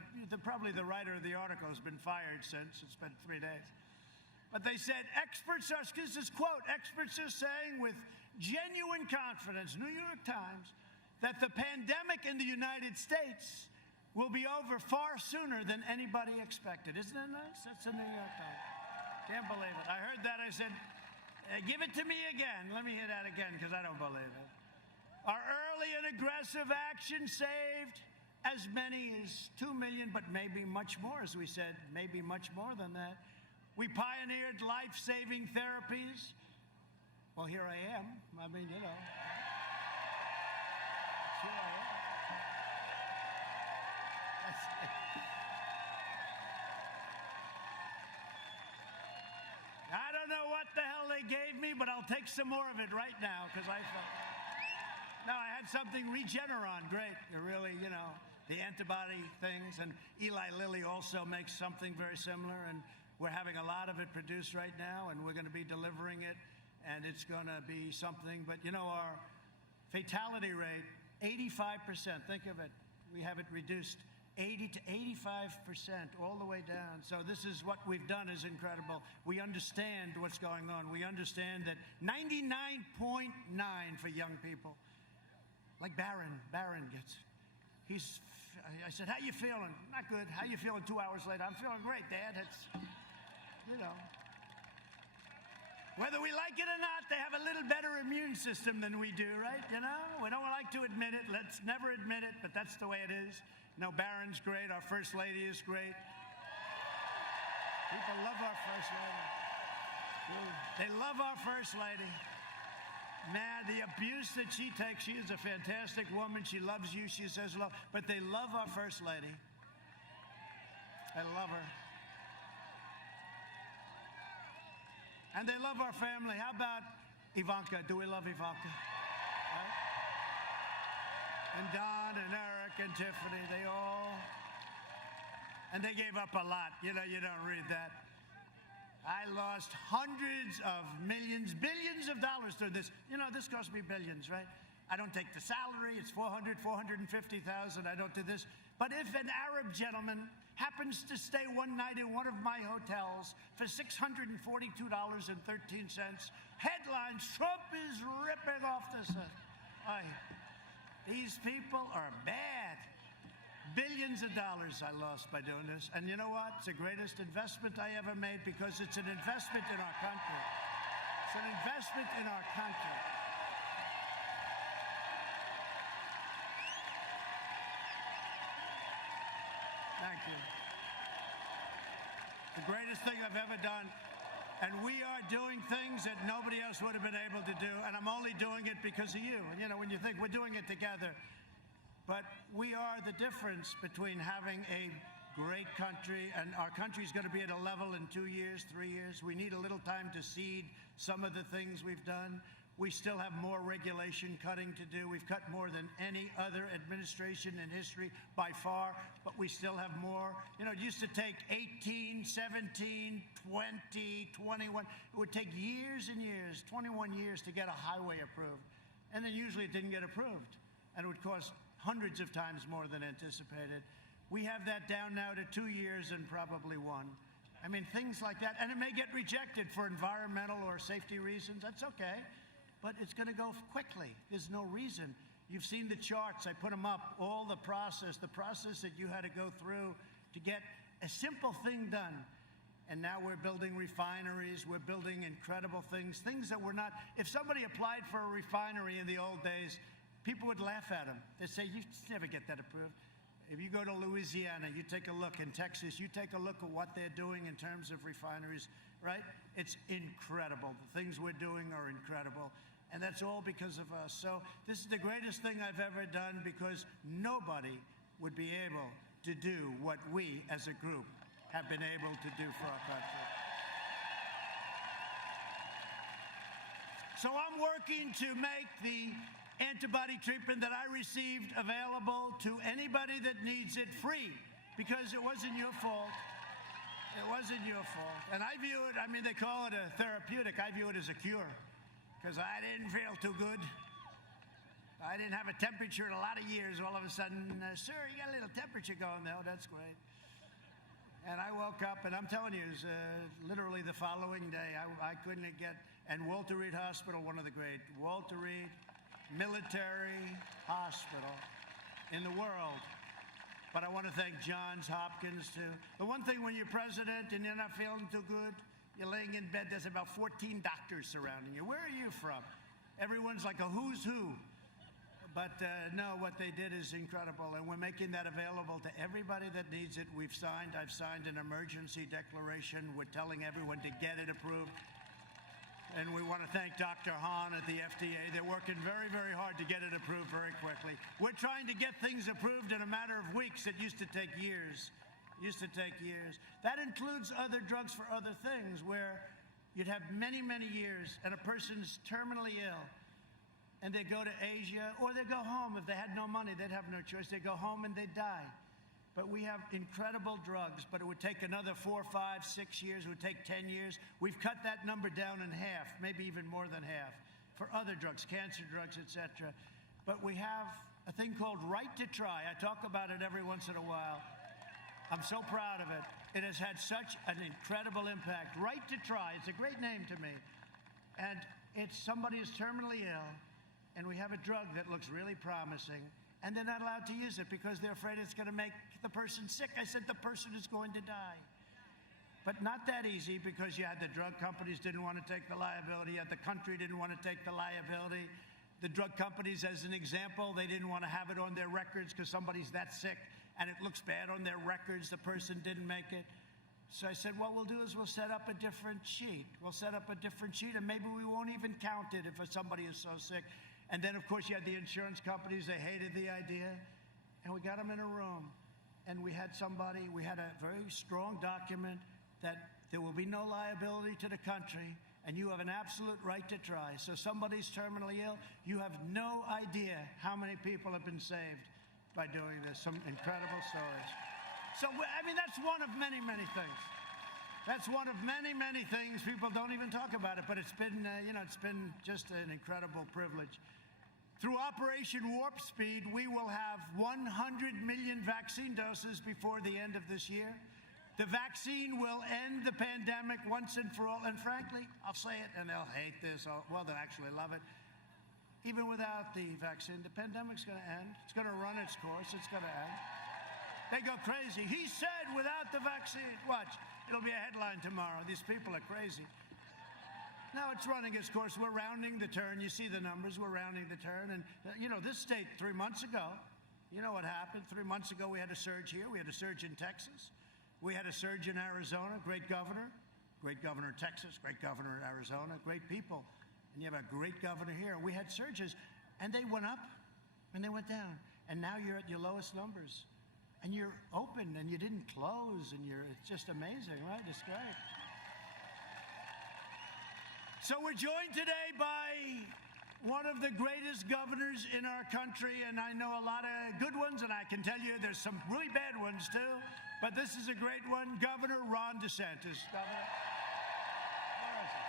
probably the writer of the article has been fired since, it's been 3 days. But they said, this is quote, experts are saying with genuine confidence, New York Times, that the pandemic in the United States will be over far sooner than anybody expected. Isn't that nice? That's the New York Times. Can't believe it. I heard that, I said, give it to me again. Let me hear that again, because I don't believe it. Our early and aggressive action saved as many as 2 million, but maybe much more, as we said, maybe much more than that. We pioneered life-saving therapies. Well, here I am. I mean, you know. Here I am. I don't know what the hell they gave me, but I'll take some more of it right now, because I thought... No, I had something Regeneron, great. It really, you know, the antibody things. And Eli Lilly also makes something very similar, and we're having a lot of it produced right now, and we're going to be delivering it, and it's going to be something. But, you know, our fatality rate, 85%, think of it. We have it reduced 80 to 85%, all the way down. So this is what we've done is incredible. We understand what's going on. We understand that 99.9 for young people. Like Barron gets. I said, how you feeling? Not good. How you feeling 2 hours later? I'm feeling great, Dad. It's, you know. Whether we like it or not, they have a little better immune system than we do, right? You know, we don't like to admit it. Let's never admit it, but that's the way it is. You know, Barron's great. Our First Lady is great. People love our First Lady. They love our First Lady. Man, the abuse that she takes, she is a fantastic woman. She loves you. She says love. But they love our First Lady. They love her. And they love our family. How about Ivanka? Do we love Ivanka? Right? And Don and Eric and Tiffany, they all... And they gave up a lot. You know, you don't read that. I lost hundreds of millions, billions of dollars through this. You know, this cost me billions, right? I don't take the salary. It's 400, 450,000. I don't do this. But if an Arab gentleman happens to stay one night in one of my hotels for $642.13, headlines, Trump is ripping off the sun. These people are bad. Billions of dollars I lost by doing this. And you know what? It's the greatest investment I ever made because it's an investment in our country. It's an investment in our country. Thank you. The greatest thing I've ever done. And we are doing things that nobody else would have been able to do. And I'm only doing it because of you. And you know, when you think we're doing it together, but we are the difference between having a great country, and our country's going to be at a level in 2 years, 3 years. We need a little time to seed some of the things we've done. We still have more regulation cutting to do. We've cut more than any other administration in history by far, but we still have more. You know, it used to take 18, 17, 20, 21. It would take years and years, 21 years to get a highway approved. And then usually it didn't get approved. And it would cost hundreds of times more than anticipated. We have that down now to 2 years and probably 1. I mean, things like that. And it may get rejected for environmental or safety reasons. That's okay. But it's going to go quickly. There's no reason. You've seen the charts. I put them up. All the process that you had to go through to get a simple thing done. And now we're building refineries. We're building incredible things that were not. If somebody applied for a refinery in the old days, people would laugh at them. They'd say, you never get that approved. If you go to Louisiana, you take a look. In Texas, you take a look at what they're doing in terms of refineries, right? It's incredible. The things we're doing are incredible. And that's all because of us. So this is the greatest thing I've ever done because nobody would be able to do what we as a group have been able to do for our country. So I'm working to make the antibody treatment that I received available to anybody that needs it free because it wasn't your fault. It wasn't your fault. And I view it, I mean, they call it a therapeutic. I view it as a cure because I didn't feel too good. I didn't have a temperature in a lot of years. All of a sudden, sir, you got a little temperature going there. Oh, that's great. And I woke up, and I'm telling you, it was, literally the following day, I couldn't get, and Walter Reed Hospital, one of the great, Walter Reed Military Hospital in the world. But I want to thank Johns Hopkins, too. The one thing when you're president and you're not feeling too good, you're laying in bed, there's about 14 doctors surrounding you. Where are you from? Everyone's like a who's who. But no, what they did is incredible, and we're making that available to everybody that needs it. I've signed an emergency declaration. We're telling everyone to get it approved. And we want to thank Dr. Hahn at the FDA. They're working very, very hard to get it approved very quickly. We're trying to get things approved in a matter of weeks. It used to take years. That includes other drugs for other things where you'd have many, many years and a person's terminally ill and they go to Asia or they go home. If they had no money, they'd have no choice. They'd go home and they'd die. But we have incredible drugs, but it would take another 4, 5, 6 years. It would take 10 years. We've cut that number down in half, maybe even more than half, for other drugs, cancer drugs, etc. But we have a thing called Right to Try. I talk about it every once in a while. I'm so proud of it. It has had such an incredible impact. Right to Try, it's a great name to me. And it's somebody is terminally ill, and we have a drug that looks really promising, and they're not allowed to use it because they're afraid it's going to make the person sick. I said the person is going to die. But not that easy because you had the drug companies didn't want to take the liability, you had the country didn't want to take the liability. The drug companies, as an example, they didn't want to have it on their records because somebody's that sick and it looks bad on their records, the person didn't make it. So I said, what we'll do is we'll set up a different sheet. We'll set up a different sheet, and maybe we won't even count it if somebody is so sick. And then, of course, you had the insurance companies. They hated the idea. And we got them in a room. And we had a very strong document that there will be no liability to the country, and you have an absolute right to try. So somebody's terminally ill, you have no idea how many people have been saved by doing this. Some incredible stories. So, I mean, that's one of many, many things. That's one of many, many things. People don't even talk about it, but it's been, it's been just an incredible privilege. Through Operation Warp Speed, we will have 100 million vaccine doses before the end of this year. The vaccine will end the pandemic once and for all. And frankly, I'll say it, and they'll hate this. Well, they'll actually love it. Even without the vaccine, the pandemic's going to end. It's going to run its course. It's going to end. They go crazy. He said without the vaccine. Watch. It'll be a headline tomorrow. These people are crazy. Now it's running its course. We're rounding the turn. You see the numbers. We're rounding the turn. And, you know, this state 3 months ago, you know what happened? 3 months ago, we had a surge here. We had a surge in Texas. We had a surge in Arizona. Great governor. Great governor in Texas. Great governor in Arizona. Great people. And you have a great governor here. We had surges. And they went up and they went down. And now you're at your lowest numbers. And you're open and you didn't close. And it's just amazing, right? It's great. So we're joined today by one of the greatest governors in our country, and I know a lot of good ones, and I can tell you there's some really bad ones too, but this is a great one, Governor Ron DeSantis. Governor, where is he?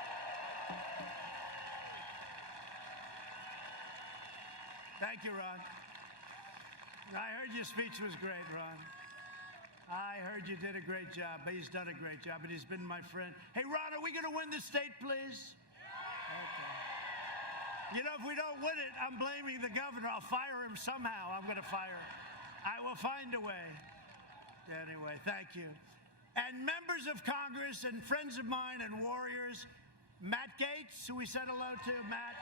Thank you, Ron. I heard your speech was great, Ron. I heard you did a great job. He's done a great job, and he's been my friend. Hey, Ron, are we going to win the state, please? Okay. You know, if we don't win it, I'm blaming the governor. I'll fire him somehow. I'm going to fire him. I will find a way. Anyway, thank you. And members of Congress and friends of mine and warriors, Matt Gaetz, who we said hello to. Matt.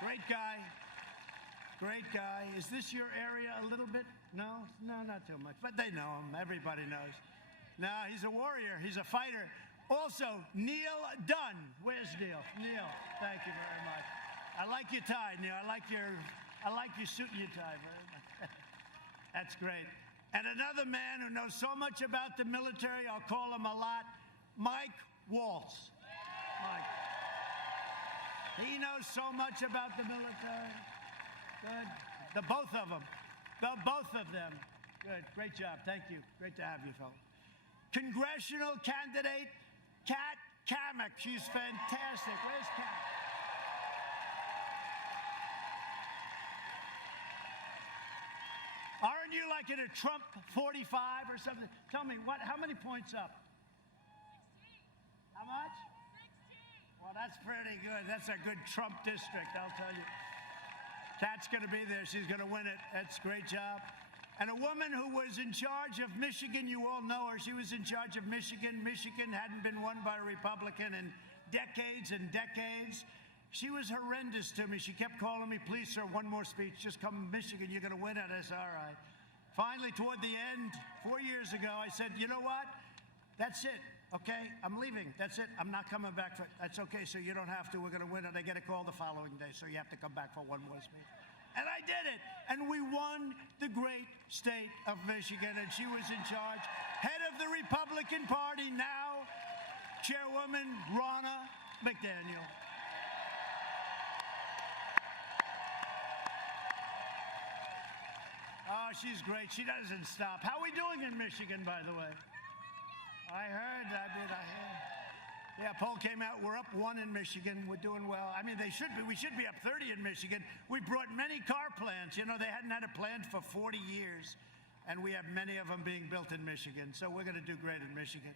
Great guy. Great guy. Is this your area a little bit? No, not too much. But they know him. Everybody knows. No, he's a warrior. He's a fighter. Also, Neil Dunn. Where's Neil? Neil, thank you very much. I like your tie, Neil. I like your suit and your tie very much. That's great. And another man who knows so much about the military, I'll call him a lot, Mike Waltz. Mike. He knows so much about the military. Good. The both of them. The both of them. Good. Great job. Thank you. Great to have you, fellow. Congressional candidate Kat Cammack. She's fantastic. Where's Kat? Aren't you like in a Trump 45 or something? Tell me, how many points up? 16. How much? 16. Well, that's pretty good. That's a good Trump district, I'll tell you. Kat's going to be there. She's going to win it. That's a great job. And a woman who was in charge of Michigan, you all know her. She was in charge of Michigan. Michigan hadn't been won by a Republican in decades and decades. She was horrendous to me. She kept calling me, please, sir, one more speech. Just come to Michigan. You're going to win it. I said, all right. Finally, toward the end, 4 years ago, I said, you know what? That's it. Okay, I'm leaving. That's it. I'm not coming back. That's okay, so you don't have to. We're going to win it. I get a call the following day, so you have to come back for one more speech. And I did it. And we won the great state of Michigan, and she was in charge. Head of the Republican Party now, Chairwoman Ronna McDaniel. Oh, she's great. She doesn't stop. How are we doing in Michigan, by the way? I heard. Yeah, poll came out. We're up 1 in Michigan. We're doing well. I mean, we should be up 30 in Michigan. We brought many car plants. You know, they hadn't had a plant for 40 years, and we have many of them being built in Michigan. So we're going to do great in Michigan.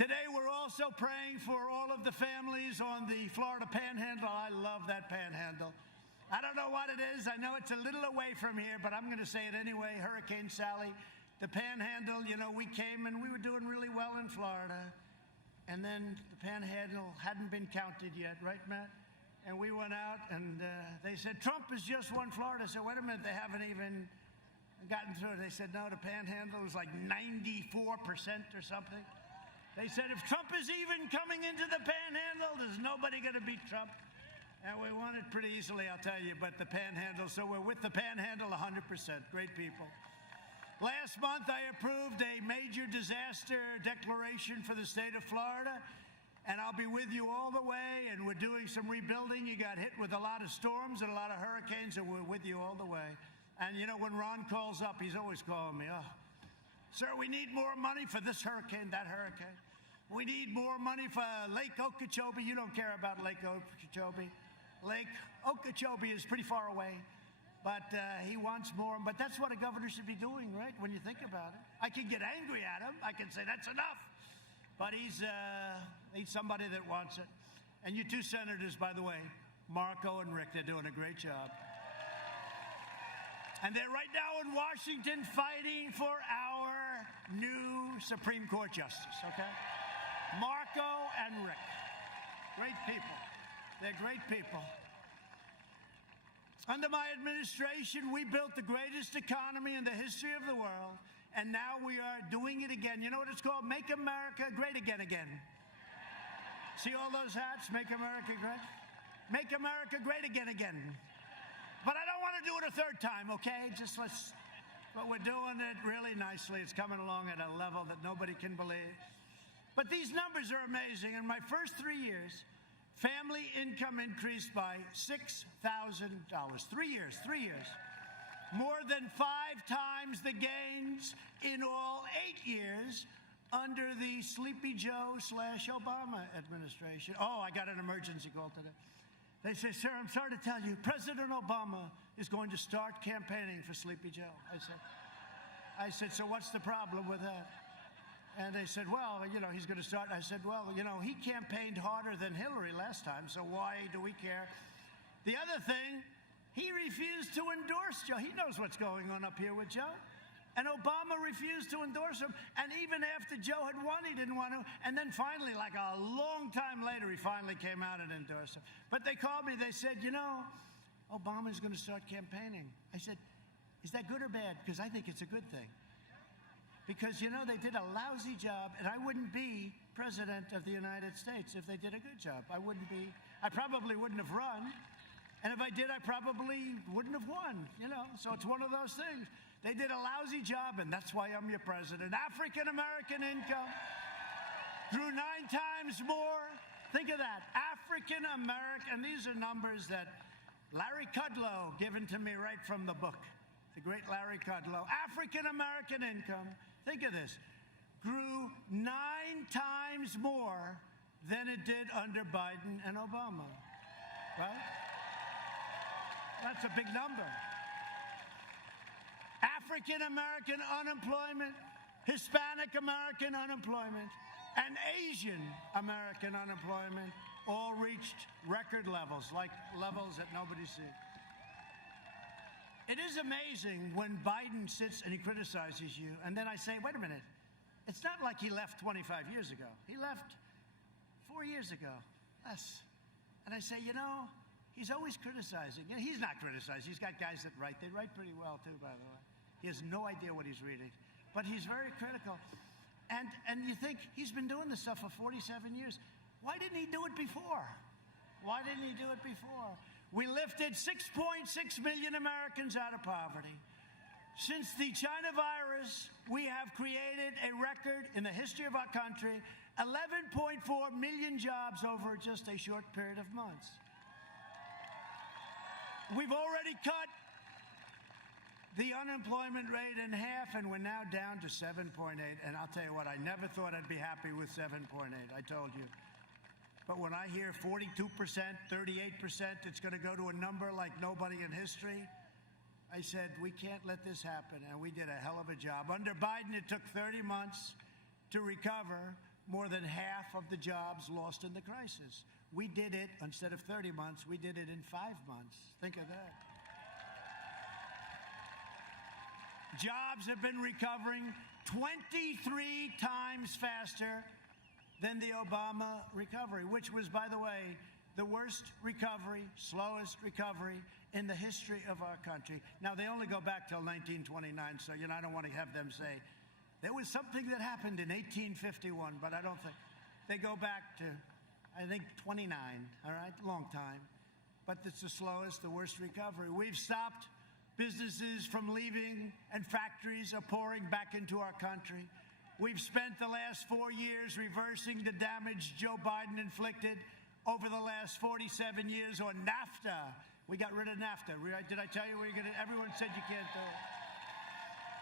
Today, we're also praying for all of the families on the Florida Panhandle. I love that Panhandle. I don't know what it is. I know it's a little away from here, but I'm going to say it anyway. Hurricane Sally, the Panhandle, you know, we came and we were doing really well in Florida. And then the Panhandle hadn't been counted yet, right, Matt? And we went out and they said, Trump has just won Florida. I said, wait a minute, they haven't even gotten through it. They said, no, the Panhandle was like 94% or something. They said, if Trump is even coming into the Panhandle, there's nobody going to beat Trump. And we won it pretty easily, I'll tell you, but the Panhandle, so we're with the Panhandle 100%. Great people. Last month, I approved a major disaster declaration for the state of Florida, and I'll be with you all the way, and we're doing some rebuilding. You got hit with a lot of storms and a lot of hurricanes, and we're with you all the way. And, you know, when Ron calls up, he's always calling me, oh, sir, we need more money for this hurricane, that hurricane. We need more money for Lake Okeechobee. You don't care about Lake Okeechobee. Lake Okeechobee is pretty far away, but he wants more. But that's what a governor should be doing, right, when you think about it. I can get angry at him. I can say, that's enough. But he's somebody that wants it. And you two senators, by the way, Marco and Rick, they're doing a great job. And they're right now in Washington fighting for our new Supreme Court justice, okay? Marco and Rick. Great people. They're great people. Under my administration, we built the greatest economy in the history of the world, and now we are doing it again. You know what it's called? Make America Great Again again. See all those hats? Make America Great? Make America Great Again again. But I don't want to do it a third time, okay? But we're doing it really nicely. It's coming along at a level that nobody can believe. But these numbers are amazing. In my first 3 years, family income increased by $6,000. 3 years. More than 5 times the gains in all 8 years under the Sleepy Joe / Obama administration. Oh, I got an emergency call today. They say, sir, I'm sorry to tell you, President Obama is going to start campaigning for Sleepy Joe. I said, so what's the problem with that? And they said, well, you know, he's going to start. I said, well, you know, he campaigned harder than Hillary last time, so why do we care? The other thing, he refused to endorse Joe. He knows what's going on up here with Joe. And Obama refused to endorse him. And even after Joe had won, he didn't want to. And then finally, like a long time later, he finally came out and endorsed him. But they called me. They said, you know, Obama's going to start campaigning. I said, is that good or bad? Because I think it's a good thing. Because, you know, they did a lousy job, and I wouldn't be president of the United States if they did a good job. I probably wouldn't have run. And if I did, I probably wouldn't have won, you know. So it's one of those things. They did a lousy job, and that's why I'm your president. African-American income grew 9 times more. Think of that. African-American, and these are numbers that Larry Kudlow given to me right from the book. The great Larry Kudlow. African-American income, think of this, grew 9 times more than it did under Biden and Obama, right? That's a big number. African-American unemployment, Hispanic-American unemployment, and Asian-American unemployment all reached record levels, like levels that nobody sees. It is amazing when Biden sits and he criticizes you, and then I say, wait a minute, it's not like he left 25 years ago. He left 4 years ago, less. And I say, you know, he's always criticizing. He's not criticizing. He's got guys that write. They write pretty well, too, by the way. He has no idea what he's reading. But he's very critical. And you think, he's been doing this stuff for 47 years. Why didn't he do it before? Why didn't he do it before? We lifted 6.6 million Americans out of poverty. Since the China virus, we have created a record in the history of our country, 11.4 million jobs over just a short period of months. We've already cut the unemployment rate in half, and we're now down to 7.8. And I'll tell you what, I never thought I'd be happy with 7.8. I told you. But when I hear 42%, 38%, it's going to go to a number like nobody in history, I said, we can't let this happen. And we did a hell of a job. Under Biden, it took 30 months to recover more than half of the jobs lost in the crisis. We did it, instead of 30 months, we did it in 5 months. Think of that. Jobs have been recovering 23 times faster than the Obama recovery, which was, by the way, the worst recovery, slowest recovery in the history of our country. Now, they only go back till 1929, so, you know, I don't want to have them say, there was something that happened in 1851, but I don't think. They go back to, I think, 29, all right? Long time. But it's the slowest, the worst recovery. We've stopped businesses from leaving, and factories are pouring back into our country. We've spent the last 4 years reversing the damage Joe Biden inflicted over the last 47 years on NAFTA. We got rid of NAFTA. Did I tell you everyone said you can't do it?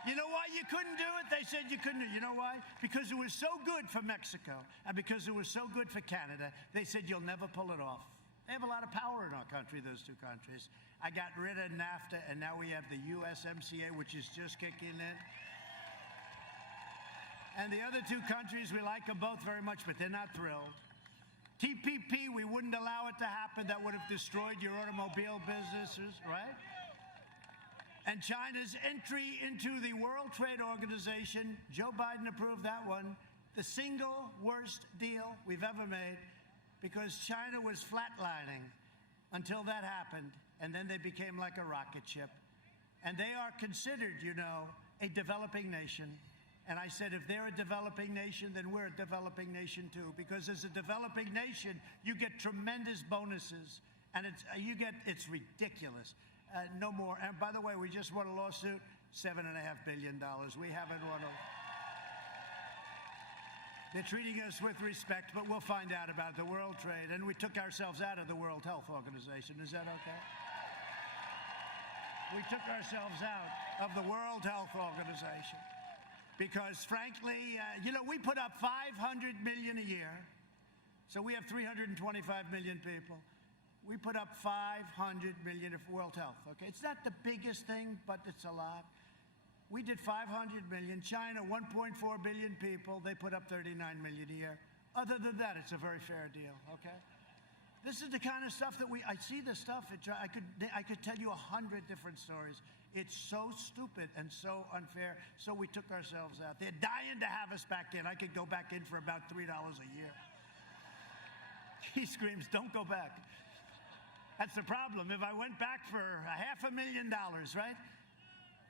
You know why you couldn't do it? They said you couldn't do it. You know why? Because it was so good for Mexico, and because it was so good for Canada, they said you'll never pull it off. They have a lot of power in our country, those two countries. I got rid of NAFTA, and now we have the USMCA, which is just kicking in. And the other two countries, we like them both very much, but they're not thrilled. TPP, we wouldn't allow it to happen. That would have destroyed your automobile businesses, right? And China's entry into the World Trade Organization, Joe Biden approved that one, the single worst deal we've ever made, because China was flatlining until that happened, and then they became like a rocket ship. And they are considered, you know, a developing nation. And I said, if they're a developing nation, then we're a developing nation too. Because as a developing nation, you get tremendous bonuses. And it's ridiculous. No more. And by the way, we just won a lawsuit, $7.5 billion. We haven't won a... They're treating us with respect, but we'll find out about the World Trade. And we took ourselves out of the World Health Organization. Is that okay? We took ourselves out of the World Health Organization. Because, frankly, you know, we put up $500 million a year. So we have 325 million people. We put up $500 million for World Health, okay? It's not the biggest thing, but it's a lot. We did $500 million. China, 1.4 billion people. They put up 39 million a year. Other than that, it's a very fair deal, okay? This is the kind of stuff that I see this stuff. I could tell you 100 different stories. It's so stupid and so unfair. So we took ourselves out. They're dying to have us back in. I could go back in for about $3 a year. He screams, don't go back. That's the problem. If I went back for $500,000, right,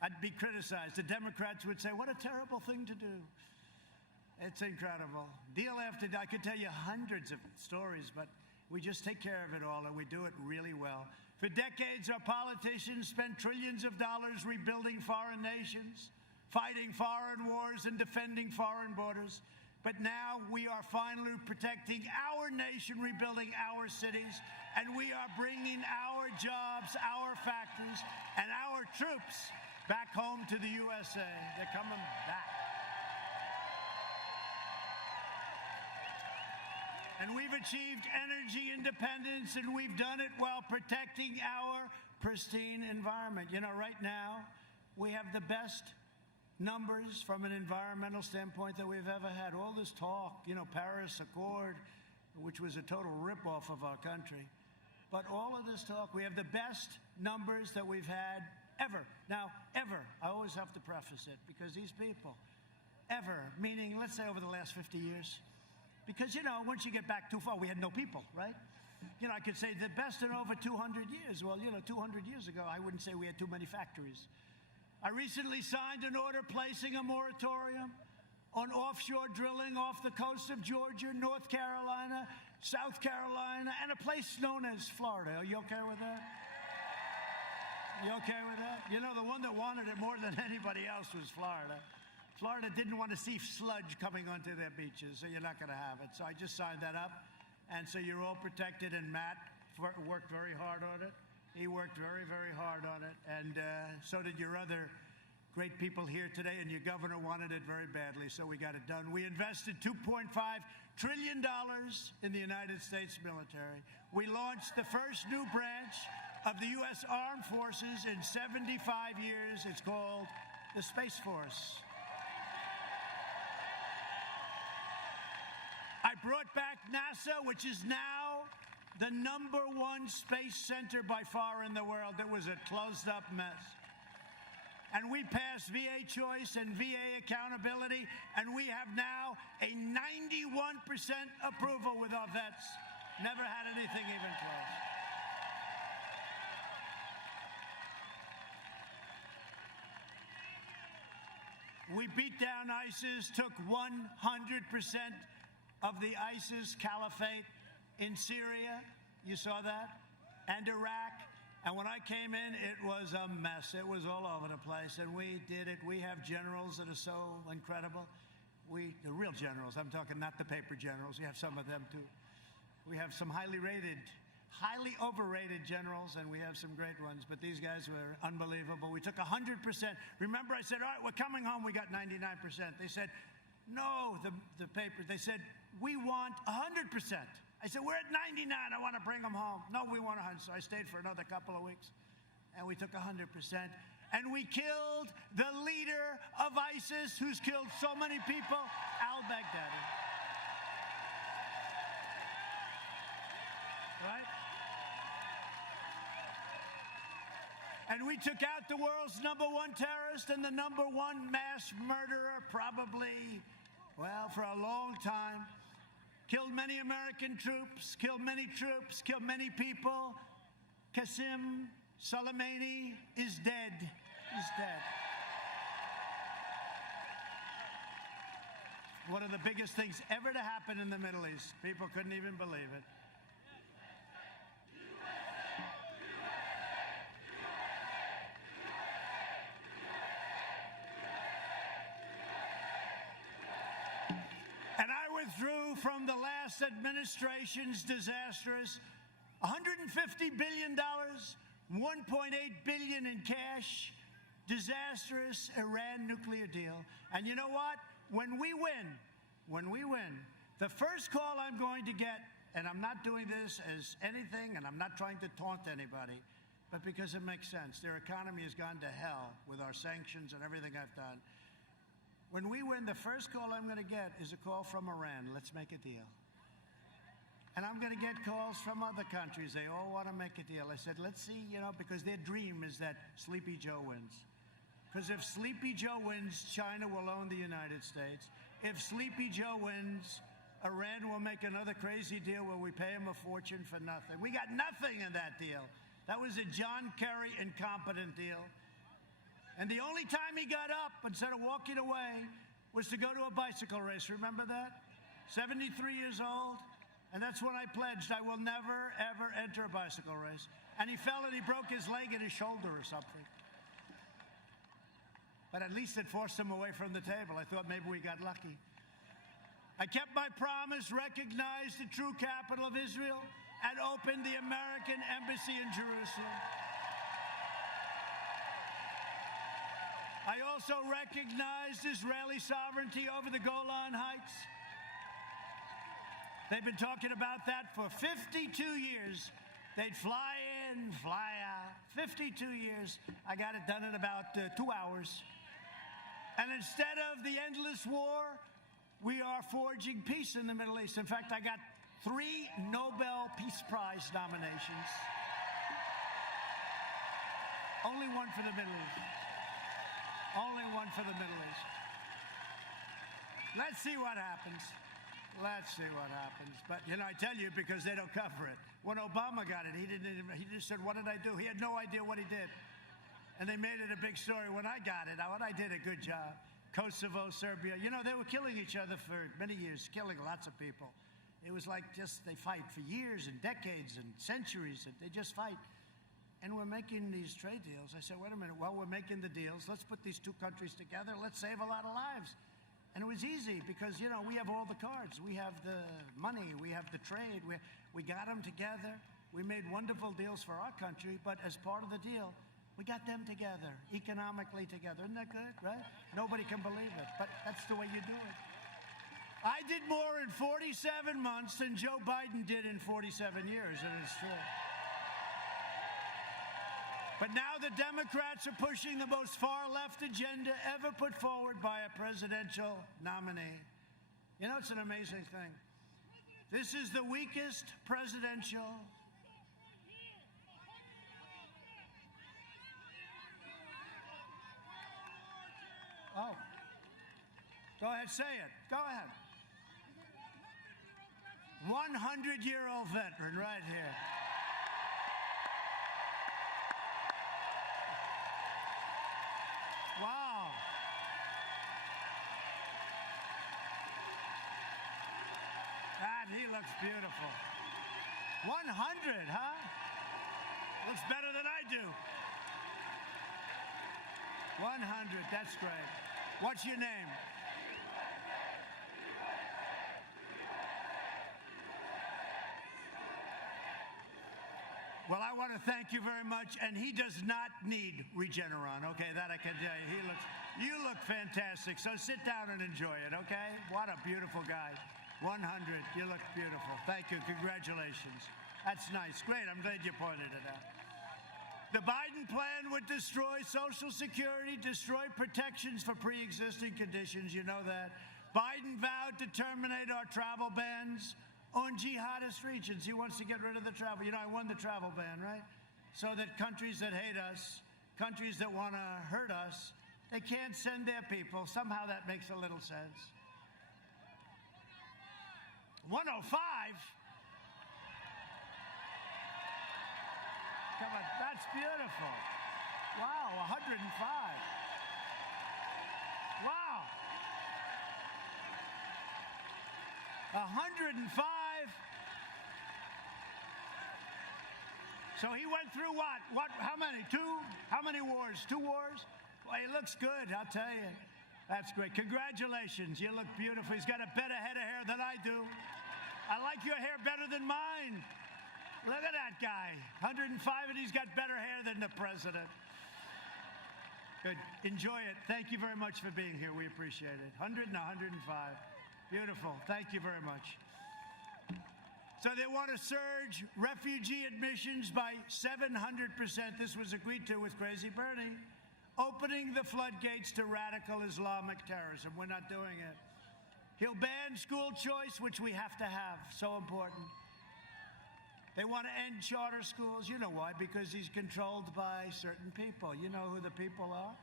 I'd be criticized. The Democrats would say, what a terrible thing to do. It's incredible. Deal after deal. I could tell you hundreds of stories, but we just take care of it all, and we do it really well. For decades, our politicians spent trillions of dollars rebuilding foreign nations, fighting foreign wars, and defending foreign borders. But now we are finally protecting our nation, rebuilding our cities, and we are bringing our jobs, our factories, and our troops back home to the USA. They're coming back. And we've achieved energy independence, and we've done it while protecting our pristine environment. You know, right now, we have the best numbers from an environmental standpoint that we've ever had. All this talk, you know, Paris Accord, which was a total ripoff of our country. But all of this talk, we have the best numbers that we've had ever. Now, ever, I always have to preface it, because these people, ever, meaning, let's say over the last 50 years, because, you know, once you get back too far, we had no people, right? You know, I could say the best in over 200 years. Well, you know, 200 years ago, I wouldn't say we had too many factories. I recently signed an order placing a moratorium on offshore drilling off the coast of Georgia, North Carolina, South Carolina, and a place known as Florida. Are you okay with that? You okay with that? You know, the one that wanted it more than anybody else was Florida. Florida didn't want to see sludge coming onto their beaches, so you're not going to have it. So I just signed that up, and so you're all protected, and Matt worked very hard on it. He worked very, very hard on it, and so did your other great people here today, and your governor wanted it very badly, so we got it done. We invested $2.5 trillion in the United States military. We launched the first new branch of the U.S. Armed Forces in 75 years. It's called the Space Force. I brought back NASA, which is now the #1 space center by far in the world. It was a closed-up mess. And we passed VA choice and VA accountability, and we have now a 91% approval with our vets. Never had anything even close. We beat down ISIS, took 100% of the ISIS caliphate in Syria. You saw that? And Iraq. And when I came in, it was a mess. It was all over the place, and we did it. We have generals that are so incredible. The real generals. I'm talking not the paper generals. We have some of them, too. We have some highly overrated generals, and we have some great ones. But these guys were unbelievable. We took 100%. Remember, I said, all right, we're coming home. We got 99%. They said, no, the paper. They said, we want 100%. I said, we're at 99. I want to bring them home. No, we want 100. So I stayed for another couple of weeks. And we took 100%. And we killed the leader of ISIS, who's killed so many people, al-Baghdadi. Right? And we took out the world's #1 terrorist and the #1 mass murderer, probably, well, for a long time. Killed many American troops, killed many troops, killed many people. Qasem Soleimani is dead. He's dead. One of the biggest things ever to happen in the Middle East. People couldn't even believe it. And I withdrew from the last administration's disastrous $150 billion, $1.8 billion in cash, disastrous Iran nuclear deal. And you know what? When we win, the first call I'm going to get, and I'm not doing this as anything, and I'm not trying to taunt anybody, but because it makes sense. Their economy has gone to hell with our sanctions and everything I've done. When we win, the first call I'm going to get is a call from Iran. Let's make a deal. And I'm going to get calls from other countries. They all want to make a deal. I said, let's see, because their dream is that Sleepy Joe wins. Because if Sleepy Joe wins, China will own the United States. If Sleepy Joe wins, Iran will make another crazy deal where we pay him a fortune for nothing. We got nothing in that deal. That was a John Kerry incompetent deal. And the only time he got up, instead of walking away, was to go to a bicycle race. Remember that? 73 years old. And that's when I pledged I will never, ever enter a bicycle race. And he fell and he broke his leg and his shoulder or something. But at least it forced him away from the table. I thought maybe we got lucky. I kept my promise, recognized the true capital of Israel, and opened the American embassy in Jerusalem. I also recognized Israeli sovereignty over the Golan Heights. They've been talking about that for 52 years. They'd fly in, fly out. 52 years. I got it done in about 2 hours. And instead of the endless war, we are forging peace in the Middle East. In fact, I got 3 Nobel Peace Prize nominations. Only one for the Middle East. Only one for the Middle East. Let's see what happens. Let's see what happens. But, I tell you, because they don't cover it. When Obama got it, he just said, what did I do? He had no idea what he did. And they made it a big story. When I got it, I did a good job. Kosovo, Serbia, they were killing each other for many years, killing lots of people. It was like they fight for years and decades and centuries, and they just fight. And we're making these trade deals. I said, wait a minute, well, we're making the deals. Let's put these 2 countries together. Let's save a lot of lives. And it was easy because, we have all the cards. We have the money. We have the trade. We got them together. We made wonderful deals for our country, but as part of the deal, we got them together, economically together. Isn't that good, right? Nobody can believe it, but that's the way you do it. I did more in 47 months than Joe Biden did in 47 years, and it's true. But now the Democrats are pushing the most far-left agenda ever put forward by a presidential nominee. It's an amazing thing. This is the weakest presidential. Oh. Go ahead, say it. Go ahead. 100-year-old veteran right here. Wow. He looks beautiful. 100, huh? Looks better than I do. 100, that's great. What's your name? Well, I want to thank you very much, and he does not need Regeneron, okay? That I can tell you. You look fantastic, so sit down and enjoy it, okay? What a beautiful guy. 100. You look beautiful. Thank you. Congratulations. That's nice. Great. I'm glad you pointed it out. The Biden plan would destroy Social Security, destroy protections for pre-existing conditions. You know that. Biden vowed to terminate our travel bans on jihadist regions. He wants to get rid of the travel. You know, I won the travel ban, right? So that countries that hate us, countries that want to hurt us, they can't send their people. Somehow that makes a little sense. 105? Come on, that's beautiful. Wow, 105. Wow. 105. So he went through what? How many? How many wars? 2 wars? Well, he looks good, I'll tell you. That's great. Congratulations. You look beautiful. He's got a better head of hair than I do. I like your hair better than mine. Look at that guy. 105, and he's got better hair than the president. Good. Enjoy it. Thank you very much for being here. We appreciate it. 100 and 105. Beautiful. Thank you very much. So they want to surge refugee admissions by 700%. This was agreed to with Crazy Bernie. Opening the floodgates to radical Islamic terrorism. We're not doing it. He'll ban school choice, which we have to have. So important. They want to end charter schools. You know why? Because he's controlled by certain people. You know who the people are?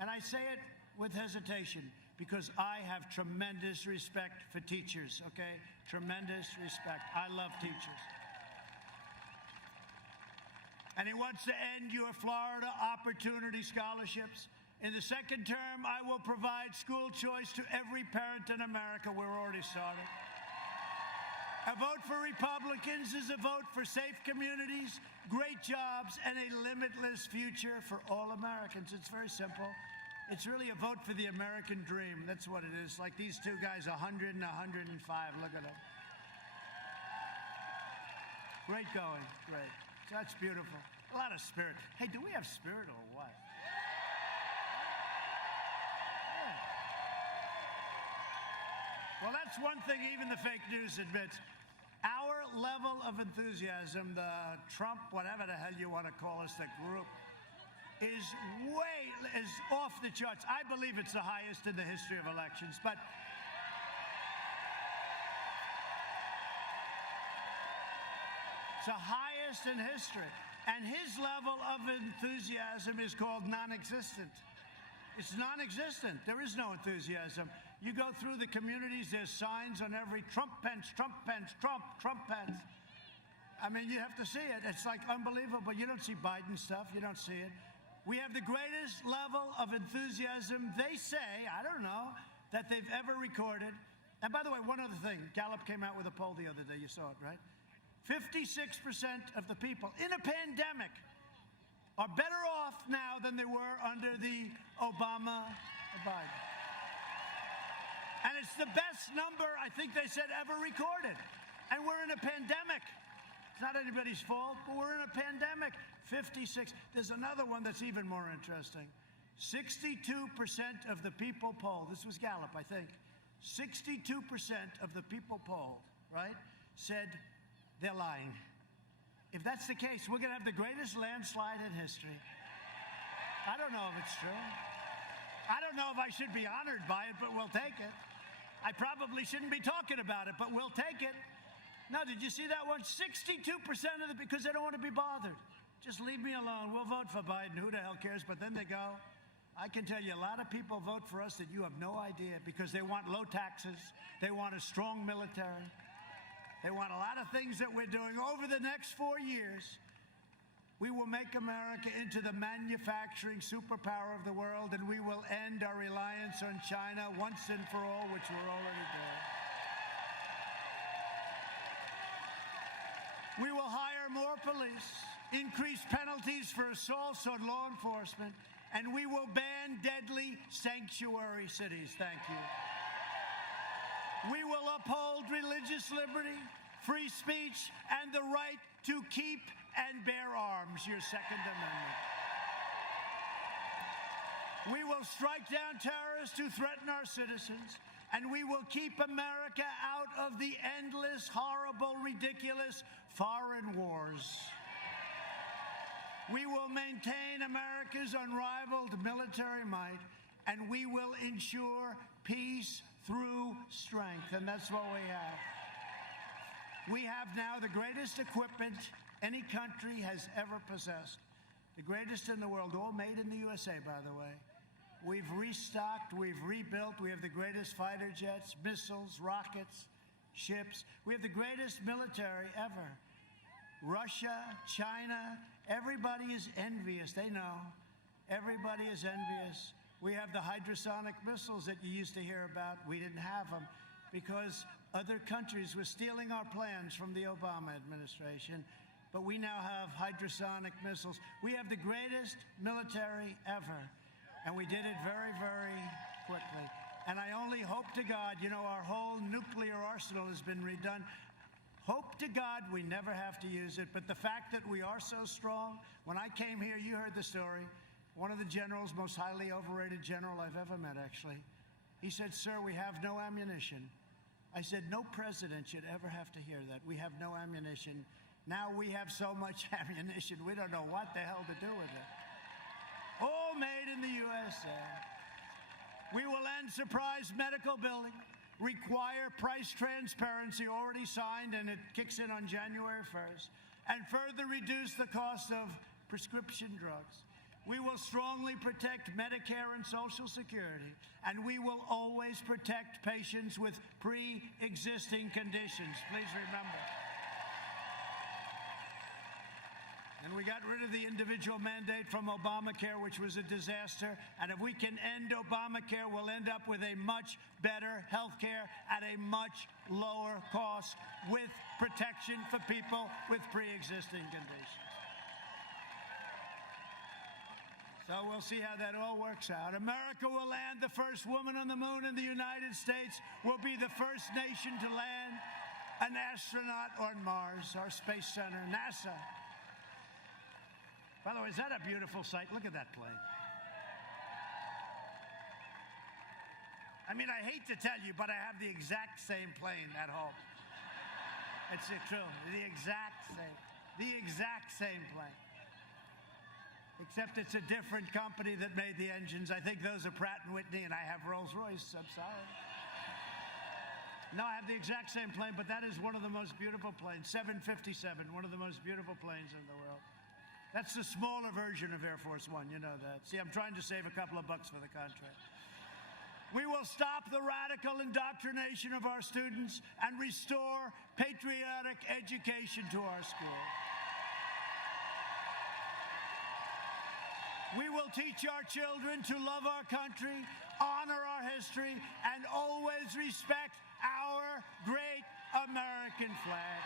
And I say it with hesitation because I have tremendous respect for teachers, okay? Tremendous respect. I love teachers. And he wants to end your Florida Opportunity Scholarships. In the second term, I will provide school choice to every parent in America. We're already started. A vote for Republicans is a vote for safe communities, great jobs, and a limitless future for all Americans. It's very simple. It's really a vote for the American dream. That's what it is. Like these two guys, 100 and 105. Look at them. Great going. Great. So that's beautiful. A lot of spirit. Hey, do we have spirit or what? Yeah. Well, that's one thing even the fake news admits. Our level of enthusiasm, the Trump, whatever the hell you want to call us, the group, is off the charts. I believe it's the highest in the history of elections, but it's the highest in history. And his level of enthusiasm is called non-existent. It's non-existent. There is no enthusiasm. You go through the communities, there's signs on every Trump pence, Trump pence, Trump pence. I mean, you have to see it. It's like unbelievable. You don't see Biden stuff. You don't see it. We have the greatest level of enthusiasm, they say, I don't know, that they've ever recorded. And by the way, one other thing. Gallup came out with a poll the other day. You saw it, right? 56% of the people in a pandemic are better off now than they were under the Obama-Biden. And it's the best number, I think they said, ever recorded. And we're in a pandemic. It's not anybody's fault, but we're in a pandemic. 56. There's another one that's even more interesting. 62% of the people polled, this was Gallup, I think, 62% of the people polled, right, said they're lying. If that's the case, we're going to have the greatest landslide in history. I don't know if it's true. I don't know if I should be honored by it, but we'll take it. I probably shouldn't be talking about it, but we'll take it. No, did you see that one? 62% of because they don't want to be bothered. Just leave me alone. We'll vote for Biden. Who the hell cares? But then they go. I can tell you a lot of people vote for us that you have no idea because they want low taxes. They want a strong military. They want a lot of things that we're doing. Over the next 4 years, we will make America into the manufacturing superpower of the world, and we will end our reliance on China once and for all, which we're already doing. We will hire more police, increase penalties for assaults on law enforcement, and we will ban deadly sanctuary cities. Thank you. We will uphold religious liberty, free speech, and the right to keep and bear arms, your Second Amendment. We will strike down terrorists who threaten our citizens. And we will keep America out of the endless, horrible, ridiculous foreign wars. We will maintain America's unrivaled military might, and we will ensure peace through strength. And that's what we have. We have now the greatest equipment any country has ever possessed. The greatest in the world, all made in the USA, by the way. We've restocked, we've rebuilt. We have the greatest fighter jets, missiles, rockets, ships. We have the greatest military ever. Russia, China, everybody is envious. They know. Everybody is envious. We have the hypersonic missiles that you used to hear about. We didn't have them because other countries were stealing our plans from the Obama administration. But we now have hypersonic missiles. We have the greatest military ever. And we did it very, very quickly. And I only hope to God, you know, our whole nuclear arsenal has been redone. Hope to God we never have to use it. But the fact that we are so strong, when I came here, you heard the story. One of the generals, most highly overrated general I've ever met, actually. He said, "Sir, we have no ammunition." I said, "No president should ever have to hear that. We have no ammunition." Now we have so much ammunition, we don't know what the hell to do with it. All made in the USA. We will end surprise medical billing, require price transparency, already signed, and it kicks in on January 1st, and further reduce the cost of prescription drugs. We will strongly protect Medicare and Social Security, and we will always protect patients with pre-existing conditions. Please remember. And we got rid of the individual mandate from Obamacare, which was a disaster. And if we can end Obamacare, we'll end up with a much better health care at a much lower cost with protection for people with pre-existing conditions. So we'll see how that all works out. America will land the first woman on the moon, and the United States will be the first nation to land an astronaut on Mars, our space center, NASA. By the way, is that a beautiful sight? Look at that plane. I mean, I hate to tell you, but I have the exact same plane at home. It's true. The exact same plane. Except it's a different company that made the engines. I think those are Pratt & Whitney, and I have Rolls-Royce. I'm sorry. No, I have the exact same plane, but that is one of the most beautiful planes. 757, one of the most beautiful planes in the world. That's the smaller version of Air Force One, you know that. See, I'm trying to save a couple of bucks for the contract. We will stop the radical indoctrination of our students and restore patriotic education to our schools. We will teach our children to love our country, honor our history, and always respect our great American flag.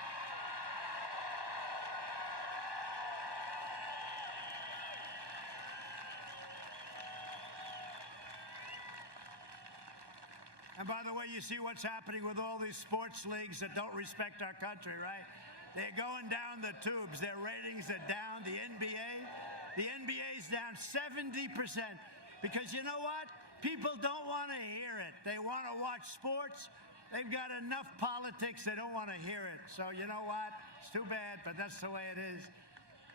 And by the way, you see what's happening with all these sports leagues that don't respect our country, right? They're going down the tubes. Their ratings are down. The NBA's down 70%. Because you know what? People don't want to hear it. They want to watch sports. They've got enough politics. They don't want to hear it. So you know what? It's too bad, but that's the way it is.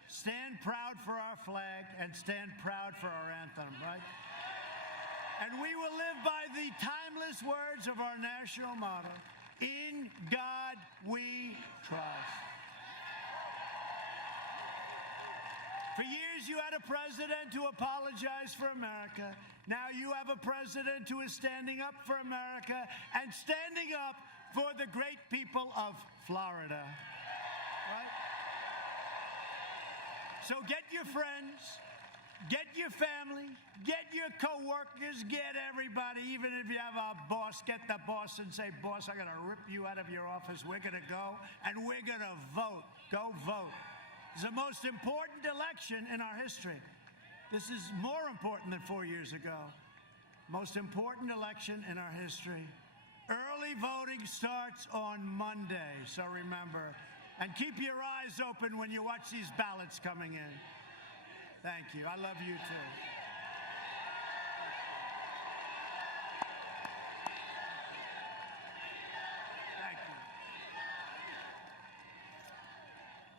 Stand proud for our flag and stand proud for our anthem, right? And we will live by the timeless words of our national motto, "In God we trust." For years, you had a president who apologized for America. Now you have a president who is standing up for America and standing up for the great people of Florida. Right? So get your friends. Get your family, get your co-workers, get everybody. Even if you have a boss, get the boss and say, "Boss, I'm going to rip you out of your office. We're going to go and we're going to vote." Go vote. It's the most important election in our history. This is more important than 4 years ago. Most important election in our history. Early voting starts on Monday, so remember. And keep your eyes open when you watch these ballots coming in. Thank you. I love you too.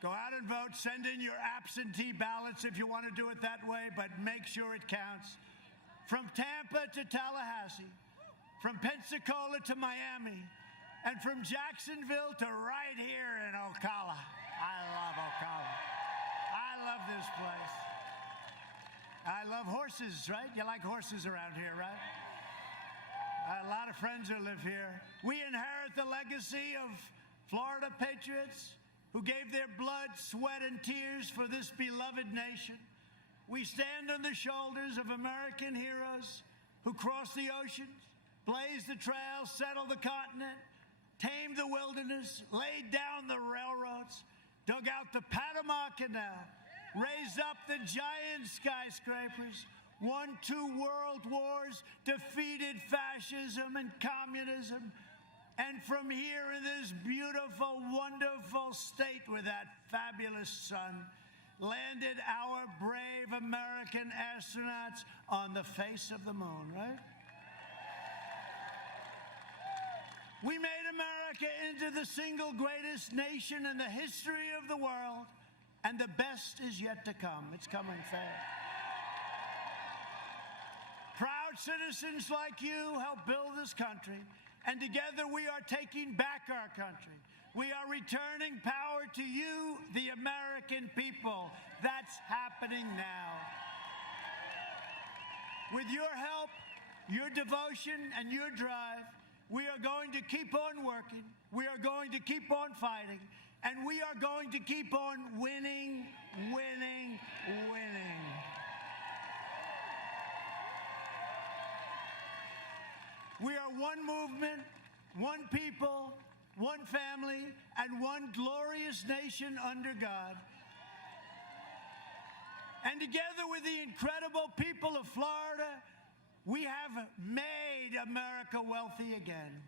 Go out and vote. Send in your absentee ballots if you want to do it that way, but make sure it counts. From Tampa to Tallahassee, from Pensacola to Miami, and from Jacksonville to right here in Ocala. I love Ocala. I love this place. I love horses, right? You like horses around here, right? A lot of friends who live here. We inherit the legacy of Florida patriots who gave their blood, sweat, and tears for this beloved nation. We stand on the shoulders of American heroes who crossed the oceans, blazed the trails, settled the continent, tamed the wilderness, laid down the railroads, dug out the Panama Canal, raised up the giant skyscrapers, won 2 world wars, defeated fascism and communism, and from here in this beautiful, wonderful state with that fabulous sun, landed our brave American astronauts on the face of the moon, right? We made America into the single greatest nation in the history of the world, and the best is yet to come. It's coming fast. Proud citizens like you helped build this country, and together we are taking back our country. We are returning power to you, the American people. That's happening now. With your help, your devotion, and your drive, we are going to keep on working. We are going to keep on fighting. And we are going to keep on winning, winning, winning. We are one movement, one people, one family, and one glorious nation under God. And together with the incredible people of Florida, we have made America wealthy again.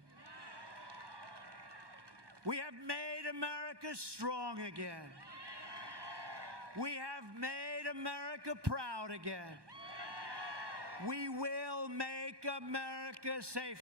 We have made America strong again. We have made America proud again. We will make America safe.